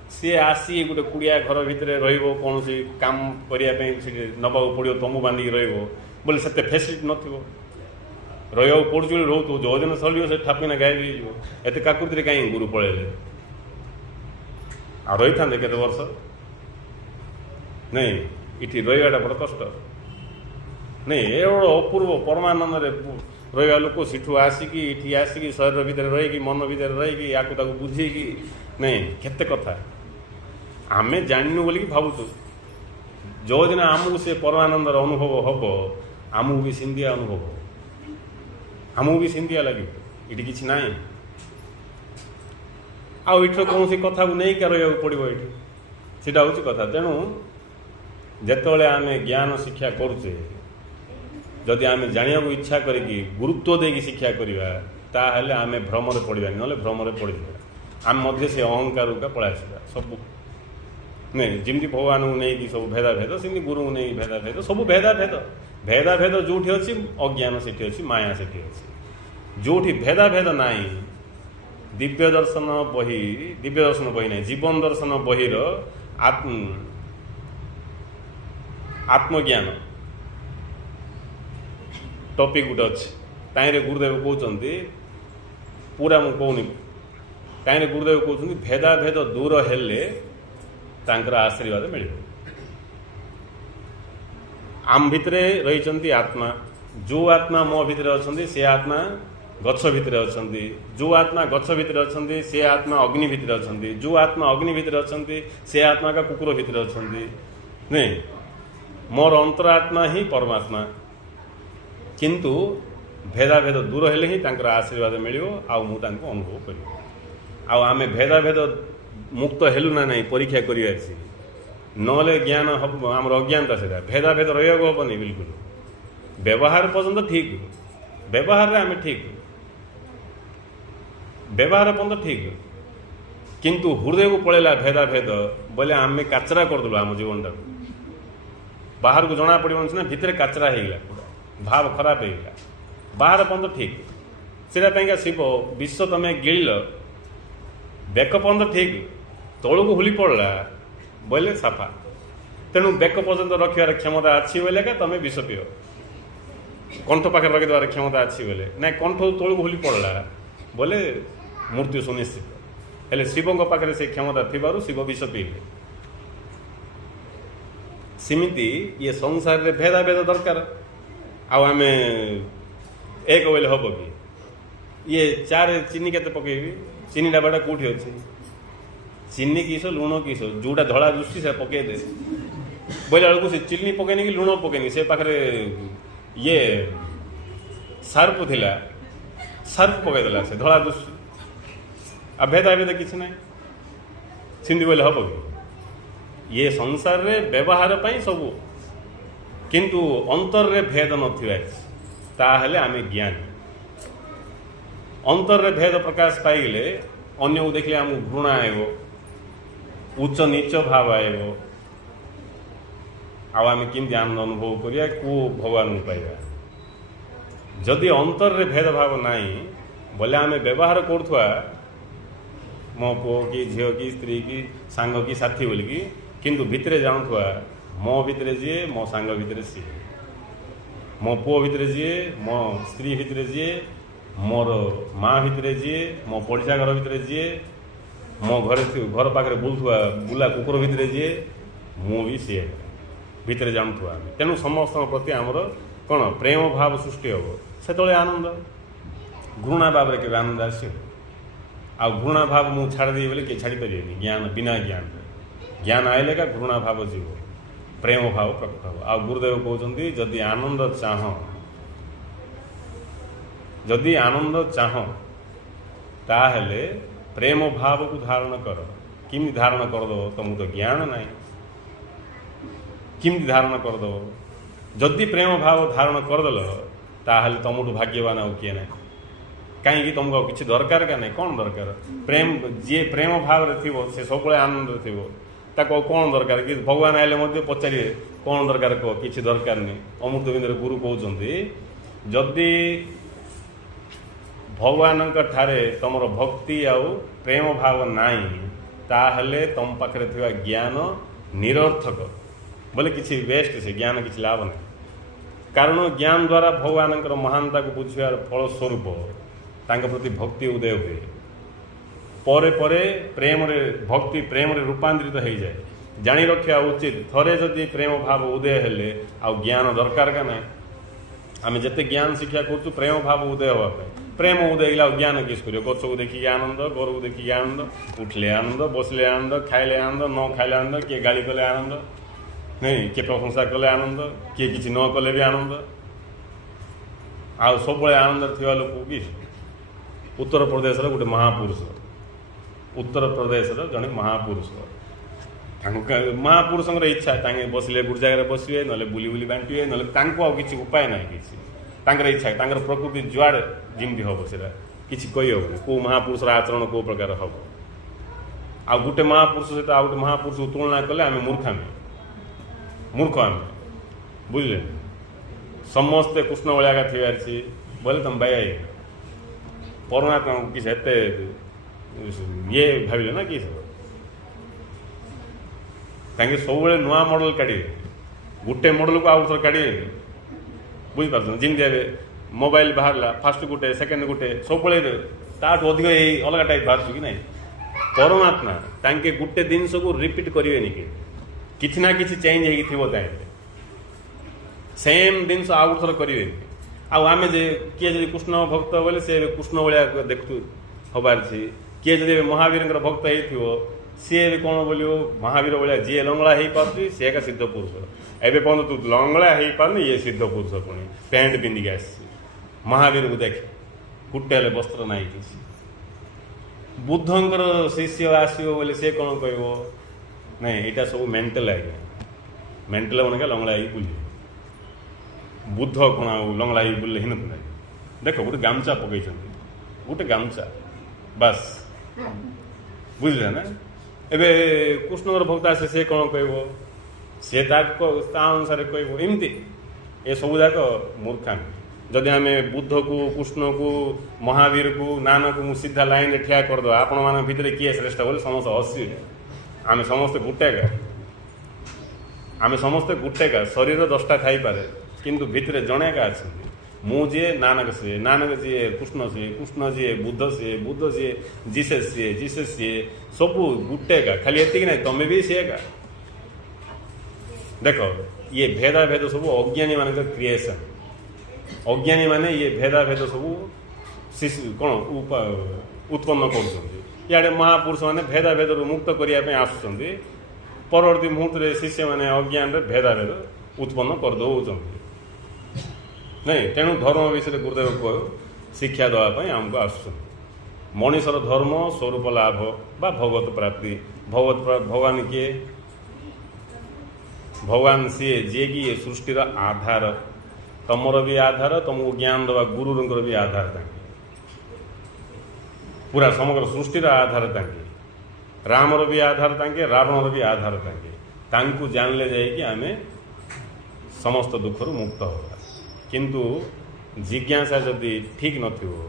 ସିଏ ଆସି ଗୋଟେ କୁଡ଼ିଆ ଘର ଭିତରେ ରହିବ, କୌଣସି କାମ କରିବା ପାଇଁ ସେଠି ନେବାକୁ ପଡ଼ିବ, ତମୁ ବାନ୍ଧିକି ରହିବ ବୋଲି ସେତେ ଫେସିଲିଟି ନଥିବ। ରହିବାକୁ ପଡ଼ୁଛି ବୋଲି ରହୁଥିବ, ଯେଉଁଦିନ ସରିବ ସେ ଠାପିନା ଗାୟବ ହେଇଯିବ। ଏତେ କାକୁତିରେ କାହିଁକି ଗୁରୁ ପଳେଇଲେ? ଆଉ ରହିଥାନ୍ତେ କେତେ ବର୍ଷ? ନାଇଁ, ଏଠି ରହିବାଟା ବଡ଼ କଷ୍ଟ। ନାଇଁ, ଏ ଗୋଟେ ଅପୂର୍ବ ପରମାନନ୍ଦରେ ରହିବା ଲୋକ ସେଠୁ ଆସିକି ଏଠି ଆସିକି ଶରୀର ଭିତରେ ରହିକି, ମନ ଭିତରେ ରହିକି, ୟାକୁ ତାକୁ ବୁଝେଇକି, ନାଇଁ କେତେ କଥା ଆମେ ଜାଣିନୁ ବୋଲିକି ଭାବୁଛୁ। ଯେଉଁଦିନ ଆମକୁ ସେ ପରମାନନ୍ଦର ଅନୁଭବ ହେବ, ଆମକୁ ବି ସେମିତିଆ ଅନୁଭବ, ଆମକୁ ବି ସେମିତିଆ ଲାଗିବ। ଏଠି କିଛି ନାହିଁ, ଆଉ ଏଠିର କୌଣସି କଥାକୁ ନେଇକି ରହିବାକୁ ପଡ଼ିବ ଏଠି, ସେଇଟା ହେଉଛି କଥା। ତେଣୁ ଯେତେବେଳେ ଆମେ ଜ୍ଞାନ ଶିକ୍ଷା କରୁଛେ, ଯଦି ଆମେ ଜାଣିବାକୁ ଇଚ୍ଛା କରିକି ଗୁରୁତ୍ୱ ଦେଇକି ଶିକ୍ଷା କରିବା, ତାହେଲେ ଆମେ ଭ୍ରମରେ ପଡ଼ିବାନି, ନହେଲେ ଭ୍ରମରେ ପଡ଼ିଯିବା। ଆମେ ମଧ୍ୟ ସେ ଅହଙ୍କାରକୁ ପଳାଇ ଆସିବା। ସବୁ ନାଇଁ, ଯେମିତି ଭଗବାନଙ୍କୁ ନେଇକି ସବୁ ଭେଦାଭେଦ, ସେମିତି ଗୁରୁଙ୍କୁ ନେଇକି ଭେଦାଭେଦ, ସବୁ ଭେଦାଭେଦ ଯେଉଁଠି ଅଛି ଅଜ୍ଞାନ ସେଠି ଅଛି, ମାୟା ସେଠି ଅଛି। ଯେଉଁଠି ଭେଦାଭେଦ ନାହିଁ, ଦିବ୍ୟ ଦର୍ଶନ ବହି ନାହିଁ, ଜୀବନ ଦର୍ଶନ ବହିର आत्मज्ञान टॉपिक गोटे अच्छे ताईरे गुरुदेव कहते पूरा मु कहूनी ताईरे गुरुदेव कहते भेदाभेद दूर हेले तांकर आशीर्वाद मिले। आम भितरे रही आत्मा जो आत्मा मो भितर अच्छा से आत्मा गछ भितर अच्छा जो आत्मा गछ भितर अच्छा से आत्मा अग्नि भितर अच्छा जो आत्मा अग्नि भितर अच्छा से आत्मा का कुकुर भितर अच्छा नहीं मोर अंतरात्मा ही परमात्मा किंतु भेदाभेद दूर हेले ही तांकर आशीर्वाद मिलियो आ मु तांको अनुभव करियो आ आमे भेदाभेद मुक्त हेलु ना नहीं परीक्षा करिया छी नले ज्ञान हम आमर अज्ञानता से भेदाभेद रहियो हबनी बिल्कुल व्यवहार पर्यंत ठीक व्यवहार रे आमे ठीक व्यवहार पर्यंत ठीक किंतु हृदय को पड़ेला भेदाभेद बोले आमे काचरा करदेलु आम जीवनटा बाहर को जना पड़े ना भितर काचरा होगा पूरा भाव खराब होगा बाहर पर्यंत ठीक से शिव विश्व तुम गिल बेक पर्यंत ठीक तौल को हुली पड़ा बोले साफा तेणु बेक पर्यंत रखार क्षमता अच्छी बोले क्या तुम विष पिओ कंठ पाखे रखिदेवार क्षमता अच्छी बोले ना कंठ तौल को हुली पड़ा बोले मृत्यु सुनिश्चित हेले शिव पाखे से क्षमता थी शिव विष पीले सिमिति ये संसार रे भेदाभेद दरकार आम एक बोले हम कि ये चार चीनी के पकेबी चीनी डाबाटा कौटी अच्छे चीनी किस लुण किस जोटा धड़ा दुष्टी से पकईदे बोले बेलू से चीनी पकईनि कि लुण पकईनि से पाखे ये सर्फ थिला सर्फ पकईदेला से धड़ा दुष्टी आ भेदाभेद किसी ना सिंधी बोले हम कि ये संसार रे व्यवहार पाई सबू किंतु अंतर रे भेद नथिबा आमे ज्ञानी अंतर रे भेद प्रकाश पाइले अन्य को देखले आम घृणा आएगो उच्च नीच भाव आएगो आम केमती आनंद अनुभव करिया को भगवान को पाइबा जदि अंतर रे भेदभाव नहीं बोले आमे व्यवहार करुवा मो पुओ की झील की स्त्री की सांग की साथी बोलिकी किंतु भितरे जानुवा मो भितरे जी मो सांग भितरे सी मो पुओ भितरे जी मो स्त्री भितरे जी मोर माँ भितरे जी मो पड़िशा घर भितरे जी मो घर पाखे बुलुवा बुला कुकुर भितरे जी मु भी सी भितरे जानुवा तेणु समस्त प्रति आमर कौन प्रेम भाव सृष्टि हम से आनंद घृणा भाव में केवल आनंद आस घृणा भाव मुझे छाड़ी बोले किए छाड़ी पारे ज्ञान बिना ज्ञान ज्ञान आइले का घृणा भाव जीव प्रेम भाव प्रकट हम आ गुरुदेव कहते जदि आनंद चाह जदि आनंद चाह ताहले प्रेम भाव को धारण कर किमी धारण करदे तुमको तो ज्ञान ना किमी धारण करदे जदि प्रेम भाव धारण करदेल ताहले तुमठू भाग्यवान आउ किए ना कहीं तुमको किसी दरकार का नहीं कौन दरकार प्रेम जी प्रेम भाव रे थी से सब आनंद थी ताको कौन दरकार कि भगवान आइले पचारे कौन दरकार कह किसी दरकार नहीं अमृत बिंदु गुरु कहते जदि भगवान ठारे तुम भक्ति आउ प्रेम भाव नाई ताहले तुम पाखे थिबा ज्ञान निरर्थक बोले किसी वेस्ट से ज्ञान किसी लाभ ना कारण ज्ञान द्वारा भगवान महानता को बुझार फलस्वरूप तांका प्रति भक्ति उदय हुए परे परे प्रेम रे भक्ति प्रेम रे रूपांतरित हो जाए जानी रखा उचित थरे जदि प्रेम भाव उदय हेले आ ज्ञान दरकार का ना आम जिते ज्ञान शिक्षा कर प्रेम भाव उदय हाँपाई प्रेम उदय गला ज्ञान किस कर गच को देखिए आनंद गोर को देखिए आनंद उठले आनंद बसले आनंद खाइले आनंद न खाइले आनंद किए गाड़ी कले आनंद नहीं किए प्रशंसा कले आनंद किए किसी न कले भी आनंद आ सब आनंद थी लोक कि उत्तर प्रदेश गोटे महापुरुष उत्तर प्रदेश जड़े महापुरुष महापुरुष इच्छा बसले गोटे जगह बसवे ना बुली बुली बांटे ना किसी उपाय ना कि इच्छा प्रकृति जुआड़े जमी हम से किसी कहीहबनी कौ महापुरुष आचरण कौ प्रकार हम आ गोटे महापुरुष सहित आ गए महापुरुष को तुलना कले आम मूर्ख आम बुझे समस्ते कृष्ण भाया थी बोले तुम भाई परमात्मा किसी एते ये भाविले ना कि सब नुआ मॉडल काढ़े गोटे मॉडल को आउ थर काढ़े बुझीपार जमी मोबाइल बाहर फास्ट गोटे सेकेंड गोटे सब ताठू अधिक अलग टाइप बाहर कि ना परमात्मा तांके गोटे जिनस को रिपीट करेंगे कि ना कि चेंज हो सेम जिनस आउ थर करेंगे आम जे किए जब कृष्ण भक्त बोले से कृष्ण भाया देखु हबार किए जब महावीर भक्त हो सी भी कौन बोलो महावीर भाया जी लंगड़ा हो पार्टी सी एक सिद्ध पुरुष एवं पहले तू लंगड़ा हो पारनी ये सिद्ध पुरुष पुणी पैंट पिंधिक आस महावीर को देख गोटे वस्त्र ना कि बुद्धंकर शिष्य आसो बोले सी कौन कह नहीं यहाँ सब मेंटल आज्ञा मेंटल मन लंगड़ा हो बुले बुद्ध कौन लंगड़ा हो बुले ही ना देख गोटे गामचा पकई गोटे गामचा बास बुझे ना एबे कृष्णर भक्त आसे से कौन कह सी अनुसार कह एमती ए सब जाक मूर्खामी जदि आम बुद्ध को कृष्ण को महावीर को नानक को सीधा लाइन रे ठिया करदे आपण मान भितर किए श्रेष्ठ बोले समस्त हसी आम समस्ते गुटेका आम समस्ते गुटेका शरीर 10टा थाई पारे किंतु भितर जणेका अच्छे मु जी नानक जी कृष्ण जी बुद्ध जी जीसस जी सब गुटेका खाली एति ना तमें भी सी का देख ये भेदा भेद सब अज्ञानी मान क्रिएशन अज्ञानी माने ये भेदा भेद सब कौन उत्पन्न कर महापुरुष मैंने भेदा भेद मुक्त करने आसुँच परवर्ती मुहूर्त शिष्य मैंने अज्ञान भेदा भेद उत्पन्न करदे नहीं तेणु धर्म विषय गुरुदेव कह शिक्षा देवाई आमको आस मनीषर धर्म स्वरूप लाभ बा भगवत प्राप्ति भगवान किए भगवान सी जी कि ये सृष्टिर आधार तमर भी आधार तुमको ज्ञान दवा गुरुर भी आधार पूरा समग्र सृष्टिर आधार रामर भी आधार रावणर भी आधार जानले जाइए आम समस्त दुखर मुक्त होगा किंतु जिज्ञासा जदि ठीक नथिबो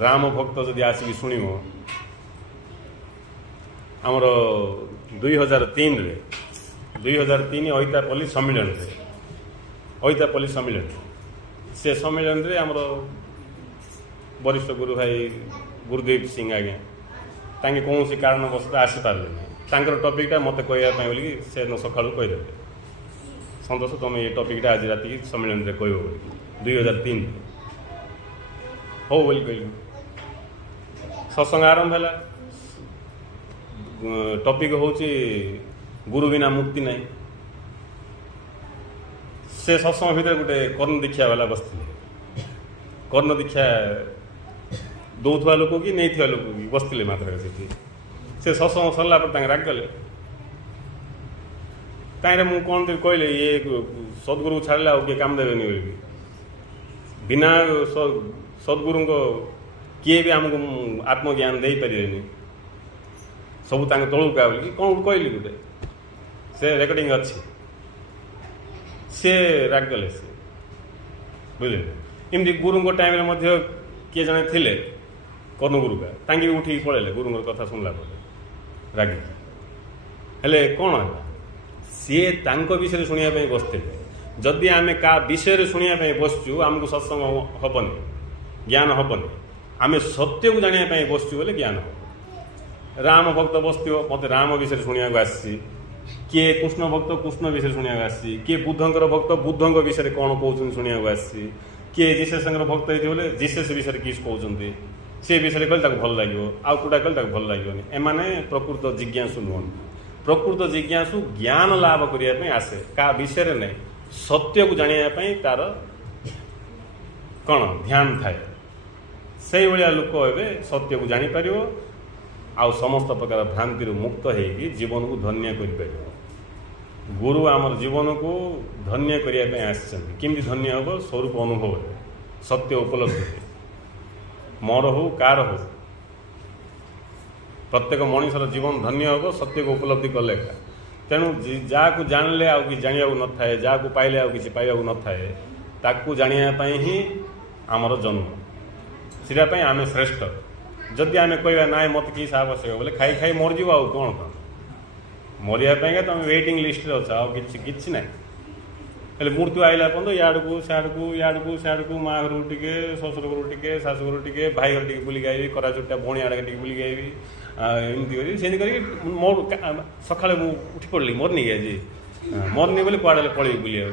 राम भक्त जदि आसिक शुणव आमर 2003 अहितापल्ली सम्मिलन से सम्मिलन रे आमर वरिष्ठ गुरु भाई गुरुदेव सिंह आज्ञा तांके कौन सी कारणवश आसीपारे तांकर टपिकटा मत कहवाई बोली से सका कहीदे सतोष तुम ये टपिकटा आज राति सम्मिलन में कह 2003 हो बोली कह सत्संग आरंभ है टपिक हूँ गुरु बिना मुक्ति नहीं से सत्संग भितर गोटे कर्ण दीक्षा वाला बसते कर्ण दीक्षा दौथुआ लोक कि नहीं लोक कि बसते मात्र से सत्संग सरला पर राग गले ताइरे मु कौन कहले ये सद्गुरु छाड़े आउ किए काम देवेनि बोली बिना सद्गुरु किए भी आमको आत्मज्ञान दे पारे सब तौक आ बोली कौन कहली गोटे से रेकर्डिंग अच्छी सी राग गले से बुझे इमती गुरु टाइम किए जड़े थे कर्ण गुरुका तांगे भी उठिक पड़े गुरु कथा शुणला रागी हेले कौन है सी विषय शुणापी बसते जदि आम क्या विषय शुणापी बसचु आमको सत्संग हेनी ज्ञान हेनी आम सत्य को जानापी बसचु बोले ज्ञान हम राम भक्त बसो मत राम विषय शुणा आसी किए कृष्ण भक्त कृष्ण विषय शुणा आसी किए बुद्धंकर भक्त बुद्धंक विषय कौन कहते शुणा आसी किए जीसस भक्त होते जीसस विषय किस कहते सी विषय कहले भल लगे आउ कूटा कहले भल लगे एमाने प्रकृत जिज्ञासु नुहत प्रकृत जिज्ञासु ज्ञान लाभ करने आसे क्या विषय नहीं सत्य को जानापी तार कौन ध्यान थाए से भाया लोक ए सत्य को जापर आउ समस्त प्रकार भ्रांति मुक्त होगी जीवन को धन्य कर गुरु आमर जीवन को धन्य करने आमती धन्य हम स्वरूप अनुभव सत्य उपलब्धि मोर हो कार हो प्रत्येक मनीषर जीवन धन्य हम सत्य को उपलब्धि कले तेणु जहाँ को जानले आउ कि जाना न थाए जहाँ को पाइले आउ कि पाइबा न थाए ताकू जानापी ही आमर जन्म सीटापी आम श्रेष्ठ जदि आम कह ना मत किस आवश्यक बोले खाई खाई मरजी आउ कौन मरियापाई तुम वेटिंग लिस्ट अच्छे कि ना हेल्ले मृत्यु आइला पर्यंत याडू सियाड़ू माँ घर टे शशुर घर टे शाशु घर टे भाई घर टे बुलिक आइबी करा चुटा भौणी आड़े टे बुलिक आइबी एमती करी सेमती करी मोर सका उठी पड़ली मरनी आज मरनी बोले कुआड़े पलि बुलिया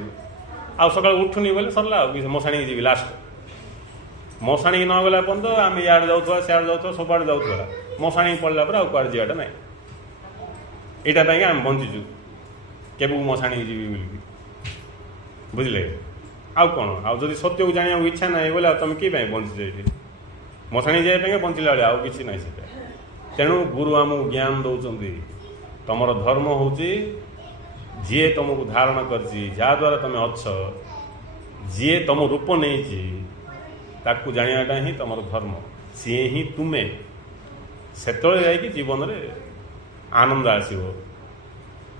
आ सका उठुनी बोले सरला मशाणी जी लास्ट मशाणी न गला पर्यंत आम इे जाऊा सियाड़े जाऊा सब जाऊा मशाणी पड़ला पर आड़े जावाटा ना यहाँ आम बंचीचु केबू मशाणी जी बोलिकी बुझे आउ कौन आदि सत्य को जाना इच्छा ना बोले तुम कि बंचीच ये मशाणी जाए बंचला बेले आउ कि ना से तेणु गुरु आमको ज्ञान दौरान तुम धर्म हूँ जी तुमको धारण कर जहाद्वारा तुम अच्छ जी तुम रूप नहीं ताकू जानाटा ही तुम धर्म सी ही तुम्हें से जीवन में आनंद आसो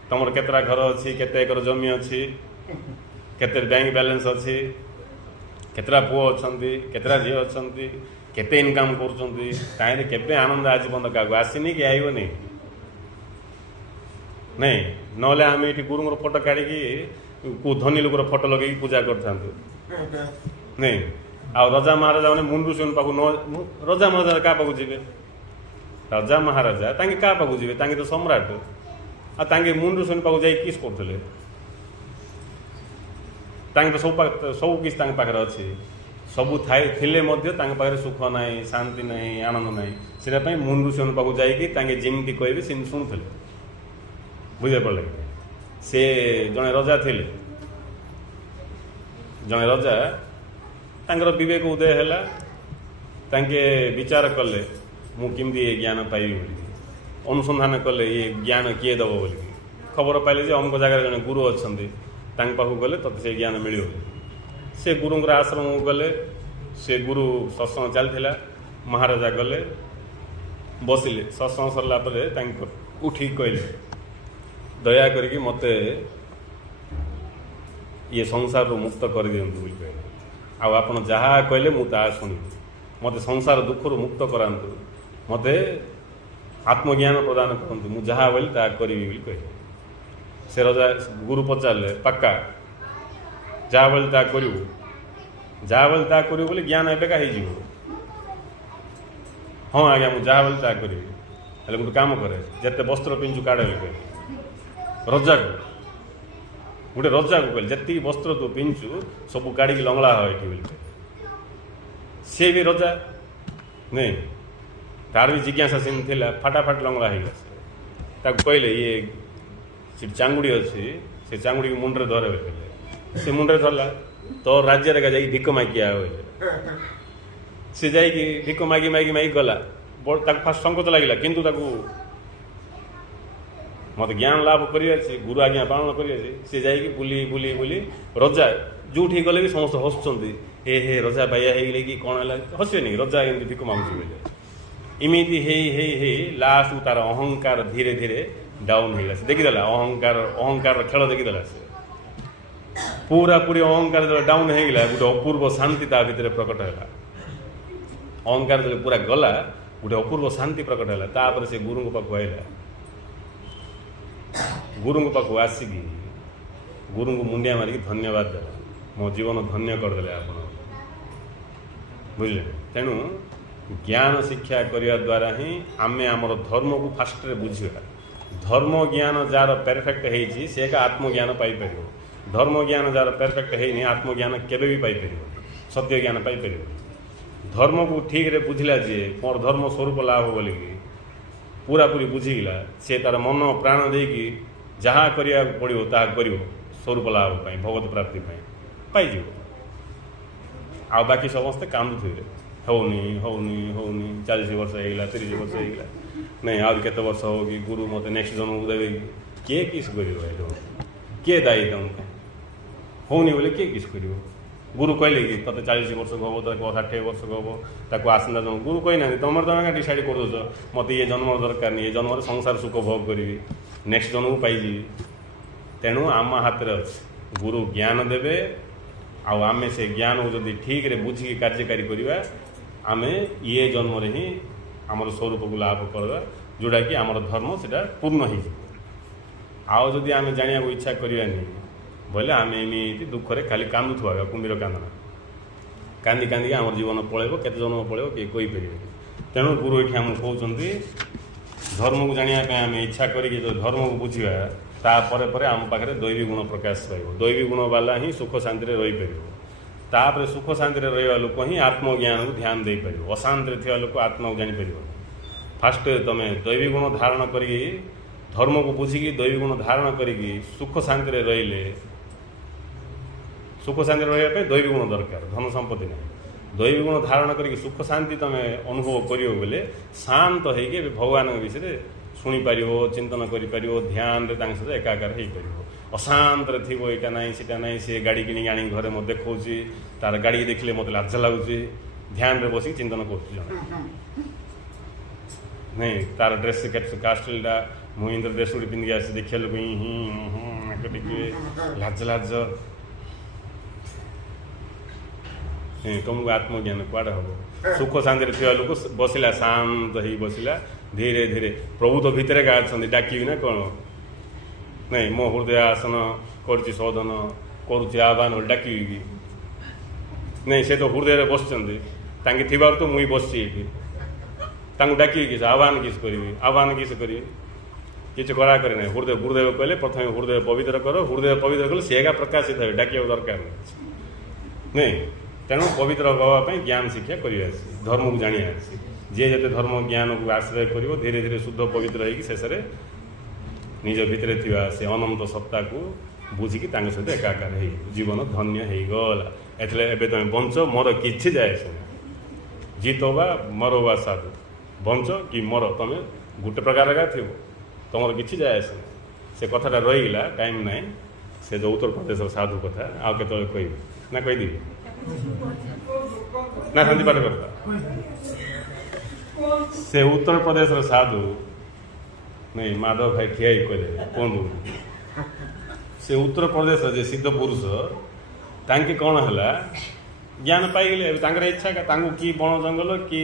तुम केतरा घर अच्छी केते एकर जमी अच्छी केते बैंक बैलेंस अच्छी केतरा पुओ अच्छा केतरा झी अच्छा केते इनकम कर केबे आनंद आज पर्यटन क्या आसनी कि आईब नहीं ना आम ये गुरु फोटो काढ़ी को धनी लोकर फोटो लगे पूजा कर नहीं आ रजा महाराजा मैंने मुंडू सुन पाक रजा महाराजा क्या पाक जी राजा महाराजा तांके क्या पाक जी तांके तो सम्राट आगे मुंडू सुन पाक जा किस करते तो सब किसी पाखे अच्छे सबू थाई सुख ना शांति ना आनंद ना से मुंडू सुन पाक जमी कहे से शुणुले बुझे पड़े से जड़े रजा थे जड़े रजा तांकर विवेक उदय है विचार कले मुझे ज्ञान पाइबी बोल अनुसंधान कले ये ज्ञान किए दब बोल खबर पाइले जे अमुक जगह जड़े गुरु अच्छा पाखक गले तक से ज्ञान मिल से गुरुंर आश्रम को गले से गुरु सत्संग चलता महाराजा गले बसिले सत्संग सरला उठी कहले दया करके मते ये संसार रू मुक्त कर दिंतु कहले आपन जहाँ कहले मुझे शुणी मत संसार दुख रू मुक्त करातु मते आत्मज्ञान प्रदान करतु मुझे जहाँ बोली ता करी कहले से रजा गुरु पचारे पक्का जहाँ बोली ता करू जहाँ बोली ता करू बोले ज्ञान एबेका हो हाँ आज्ञा मुझे जहाँ बोली ता करी हेल्ले गोटे कम करे जिते वस्त्र पिंचु काढ़े कहले रजा को गोटे रजा को कहले जी वस्त्र तू पिंचु सब काढ़ी लंगला हो ये सी भी रजा नहीं तार भी जिज्ञासा सीन थी फाटाफाट लंगला हो कहले ये चांगुड़ी अच्छी से चांगुड़ी को मुंडे धरे कहले से मुंडे धरला तो राज्य जा भिक मागिया सी जा भिक मागी मागी मागी गला फास्ट संकोच लगे किंतु मत ज्ञान लाभ कर गुरु आज्ञा पालन कर सी जा बुली बुली बुली रजा जो गले भी समस्त हसुँच हे रजा बाया हो कि कौन है हसबे रजा एमती भिक मागुची बोले इमिति लास्ट तार अहंकार धीरे धीरे डाउन हो देखीदेला अहंकार खेल देखीदेला से पूरा पूरी अहंकार जो डाउन हो गला गोटे अपूर्व शांति ता भीतर प्रकट है अहंकार जो पूरा गला गोटे अपूर्व शांति प्रकट है तापर से गुरु पाक आईला गुरु पाक आसिक गुरु को मुंडिया मारिक धन्यवाद देला मो जीवन धन्य करदे आप बुझे तेणु ज्ञान शिक्षा करने द्वारा ही आमे आमर धर्म को फास्ट बुझा धर्म ज्ञान जार परफेक्ट है सी एक आत्मज्ञान पाइपर धर्म ज्ञान जार परफेक्ट है आत्मज्ञान केवे भी पाइपर सत्य ज्ञान पाइपर धर्म को ठीक रे बुझला जी मोर धर्म स्वरूप लाभ बोल पूरा पूरी बुझीगला सी तार मन प्राण देकी जहाँ करिया पड़ो ता कर स्वरूप लाभ भगवत प्राप्ति पाइज आ बाकी समस्ते कांदुथे होनी होनी होनी 40 वर्ष होगा 30 वर्ष होगा नहीं आज केते वर्ष होगी गुरु मत नेक्स्ट जन्म को देवे किए किस कर किए दायी तुमको होनी बोले किए किस कर गुरु कहले कि ते 40 वर्ष को हम ताको 60 वर्ष को हम ताको आसंता जन्म गुरु कही ना तुम तुम डिसाइड कर दो मत ये जन्म दरकार नहीं ये जन्म संसार सुख भोग करी नेक्स्ट जन्म को पाई तेणु आम हाथ में अच्छे गुरु ज्ञान देवे आमे से ज्ञान को जब ठीक रे बुझी कार्यकारी करवा आमे ये जन्म रे ही आमर स्वरूप को लाभ करवा जोड़ा कि आमर धर्म से पूर्ण हो आउ जदि आम जाना इच्छा करवानी बोले आम एमती दुखरे खाली कांदुवा कुंभीर कांदना कांदी कांदी आम जीवन पलैब केते जन्म पलैब किए कहीपर तेणु गुरु ये आम कहते धर्म को जानापी आम इच्छा करी धर्म को बुझा तापर आम पाखे दैवी गुण प्रकाश पाइब दैवी गुण वाला ही सुख शांति रहीपर तापर सुख शांति रहा लोक ही आत्मज्ञान को ध्यान दे पार अशांति थी लोक आत्मा को जापर फास्ट तुम दैवी गुण धारण कर धर्म को बुझिकी दैवी गुण धारण करी सुख शांति रहिले सुख शांति रही दैवी गुण दरकार धन संपत्ति नहीं दैवी गुण धारण करके सुख शांति तुम अनुभव करियो बोले शांत होइके भगवान विषय शुणिपार चिंतन कर ध्यान सहित एकाकार हो पार अशांत थी यहाँ ना सीटा ना सी गाड़ी किणी आनी घरे मत देखा तार गाड़ी देखिले मत लाज लगुच ध्यान रे बस चिंतन कर नहीं तार ड्रेस कास्टलटा मुझे ड्रेस गुड़ी पिंधिक आसी देखिए लोग लाज लाज तुमको आत्मज्ञान कुआड़े हम सुख शांति थी लोक बसला शांत हो बसला धीरे धीरे प्रभु तो भितर का अच्छा डाक ना कौन नहीं मो हृदय आसन कर शोधन करुच्ची आह्वान डाक नहीं से तो हृदय बस थीबार तो मुई बस डाक किस आह्वान किस करी आह्वान किस करी किसी करा करे ना हृदय गुरुदेव कहले प्रथम हृदय पवित्र कर हृदय पवित्र कले सी एका प्रकाशित हे डाक दरकार नहीं तेणु पवित्र होगापी ज्ञान शिक्षा करवा धर्म को जाना जी जिते धर्म ज्ञान को आश्रय कर धीरे धीरे शुद्ध पवित्र होगी शेष निज भितर थिबा से अनंत सत्ता को बुझिकी सहित एकाकार हो जीवन धन्य हो गला एथले तुम बंच मोर किछि जाए जीत बा मर बा साधु बंच कि मर तुम गोटे प्रकार का थी तुम किछि जाए से कथाटा रहीगला टाइम ना से जो उत्तर प्रदेश साधु कथा आउ के कह ना कहीदेवी ना शांति पाठ करता से उत्तर प्रदेश साधु नहीं माधव भाई खिया कहले कहूँ से उत्तर प्रदेश जे सिद्ध पुरुष तांके कौन है ज्ञान पाइगले तांकर इच्छा का कि बण जंगल कि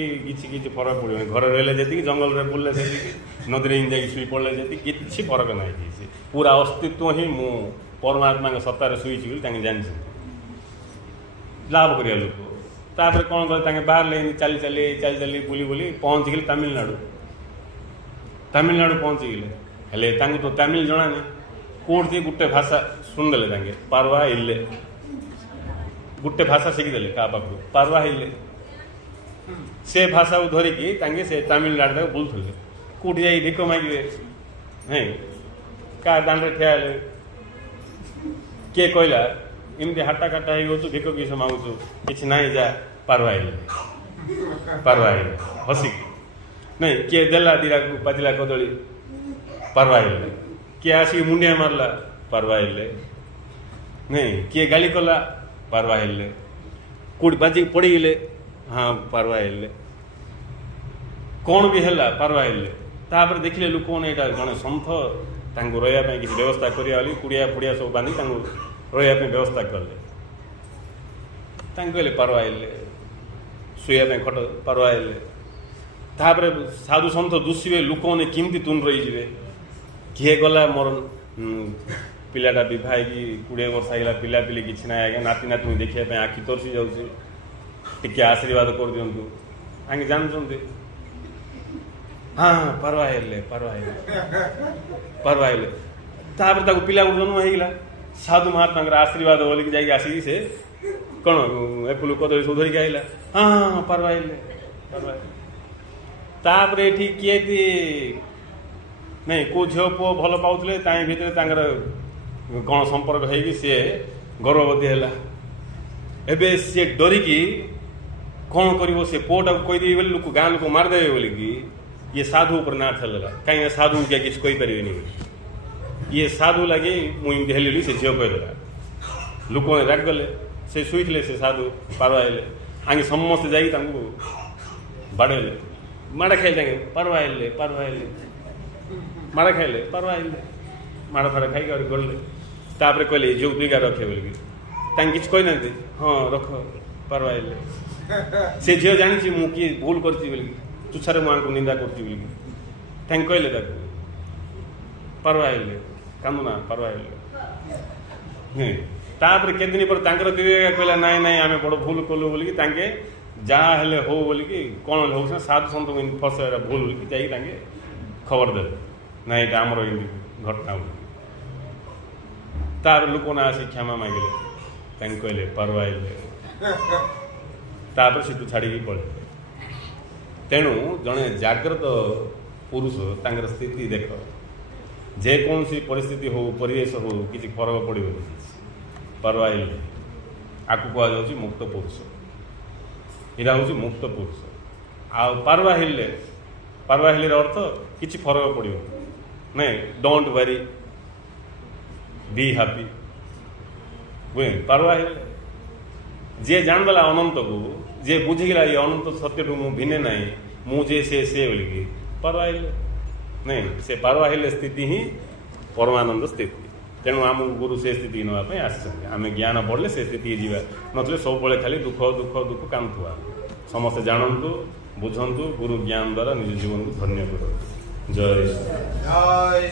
फरक पड़े घर रही जी जंगल में बुले जी नदी में जाकि शुई पड़े जी कि फरक ना पूरा अस्तित्व ही मु परमात्मा सत्तार शुईची जानी लाभ करिया लोक तापर कौन कले बाहर ले चली चली चली चली बुली बुली पहुँच गए तमिलनाडु पहुँची गले हेल्ले तो तमिल जना नहीं कौट थी गोटे भाषा शुणिदेले पार्वा इले गोटे भाषा शिखिदेले क्या पाख पार्वा इले से भाषा को धरिकी से तमिलनाडु बुलूले कौट जा भिक मागे है क्या दांडे ठिया किए कहला इमती हाटा काटा हो भिक किस मागुचु कि ना जा पार्वा हसिक नहीं किए देला दीरा पाचिला कदली पार्वा किए आसिक मुंडिया मारला पार्वा नहीं किए गाली कला पार्वा कौट बाजिक पड़गले हाँ पार्वा कौन भी है पार्वा तापर देखिले लोक मैंने यहाँ जड़े सन्थ रही किसी व्यवस्था करा कुड़िया फुड़िया सब बांधी रही व्यवस्था कले कहले पार्वा शुआ खट पार्वा तापर साधु सन्थ दुषिबे लोक मैंने किमती तुन रही किए गला मोर पिलाटा बह 20 वर्ष आगला पिला पिली कि ना आज्ञा नाती नाती देखा आखि तरसी जाऊे आशीर्वाद कर दिंतु आगे जानते हाँ पार्वा तापर पिला जन्म होगा साधु महात्मा आशीर्वाद बोलिक जाकि आसिक से कौन एप्पल कदली सब धरिक आइला हाँ पार्वा तापर ये किए नहीं को झील पुओ भल पाते भितर कौन संपर्क हो सी गर्भवती है एबे सी डरिकी कौन कर पुओटा कहीदेवी बोली लोक गाँ लोक मारिदेवे बोलिकी ये साधु उपर ना चलला कहीं साधु क्या किसी कहीपर ये साधु लगे मुझे हेली से झील कहीदेला लोक मैंने राग गले से शुईले से साधु पार्वा आगे समस्त जा बाड़े माड़ खाइले पार्वा माड़ खाइले पार्वा माड़ फाड़ खाई गले तापर कहले जो दुईगा रखे बोलिकी किसी कही ना हाँ रख पार्वा से झील जानी मु किए भूल कर तुच्छारे माँ को निंदा कर कहले पार्वा कांदना पार्वा तापर केते दिन पर तांकर कहला नाई नाई आमे बड़ भूल कलु बोलिकी तांके जहाँ हेले हो बोलिकी कौन हो साधु सन्त फस भूल बोलिकी जाइए तांके खबर देले ना यहाँ आमर घटना तार लोक ना आसी क्षमा मांगिले कहले परवाइले तापर से छाड़ी पड़े तेणु जड़े जाग्रत पुरुष तांकर स्थिति देख जेकोसी परिस्थिति हो परिवेश हो किसी फरक पड़ो परवाइले आपको कहुच्छी मुक्त पुरुष यहाँ हूँ मुक्त पुरुष आरवाहिले अर्थ किसी फरक पड़ो नहीं डोंट वरी बी हैप्पी बुझे परवाहिले जे जानदेला अनंत को जे बुझीगला ये अनंत सत्य मु भिन्ने ना मुझे से बोलिकी परवाहिले नहीं से परवाहिले स्थिति ही परमानंद स्थिति तेणु आम गुरु से स्थिति नापी आम ज्ञान बढ़ले से स्थिति जावा नतले सब खाली दुख दुख दुख कामुवा समस्ते जानतु बुझंतु गुरु ज्ञान द्वारा निज जीवन को धन्य करो। जय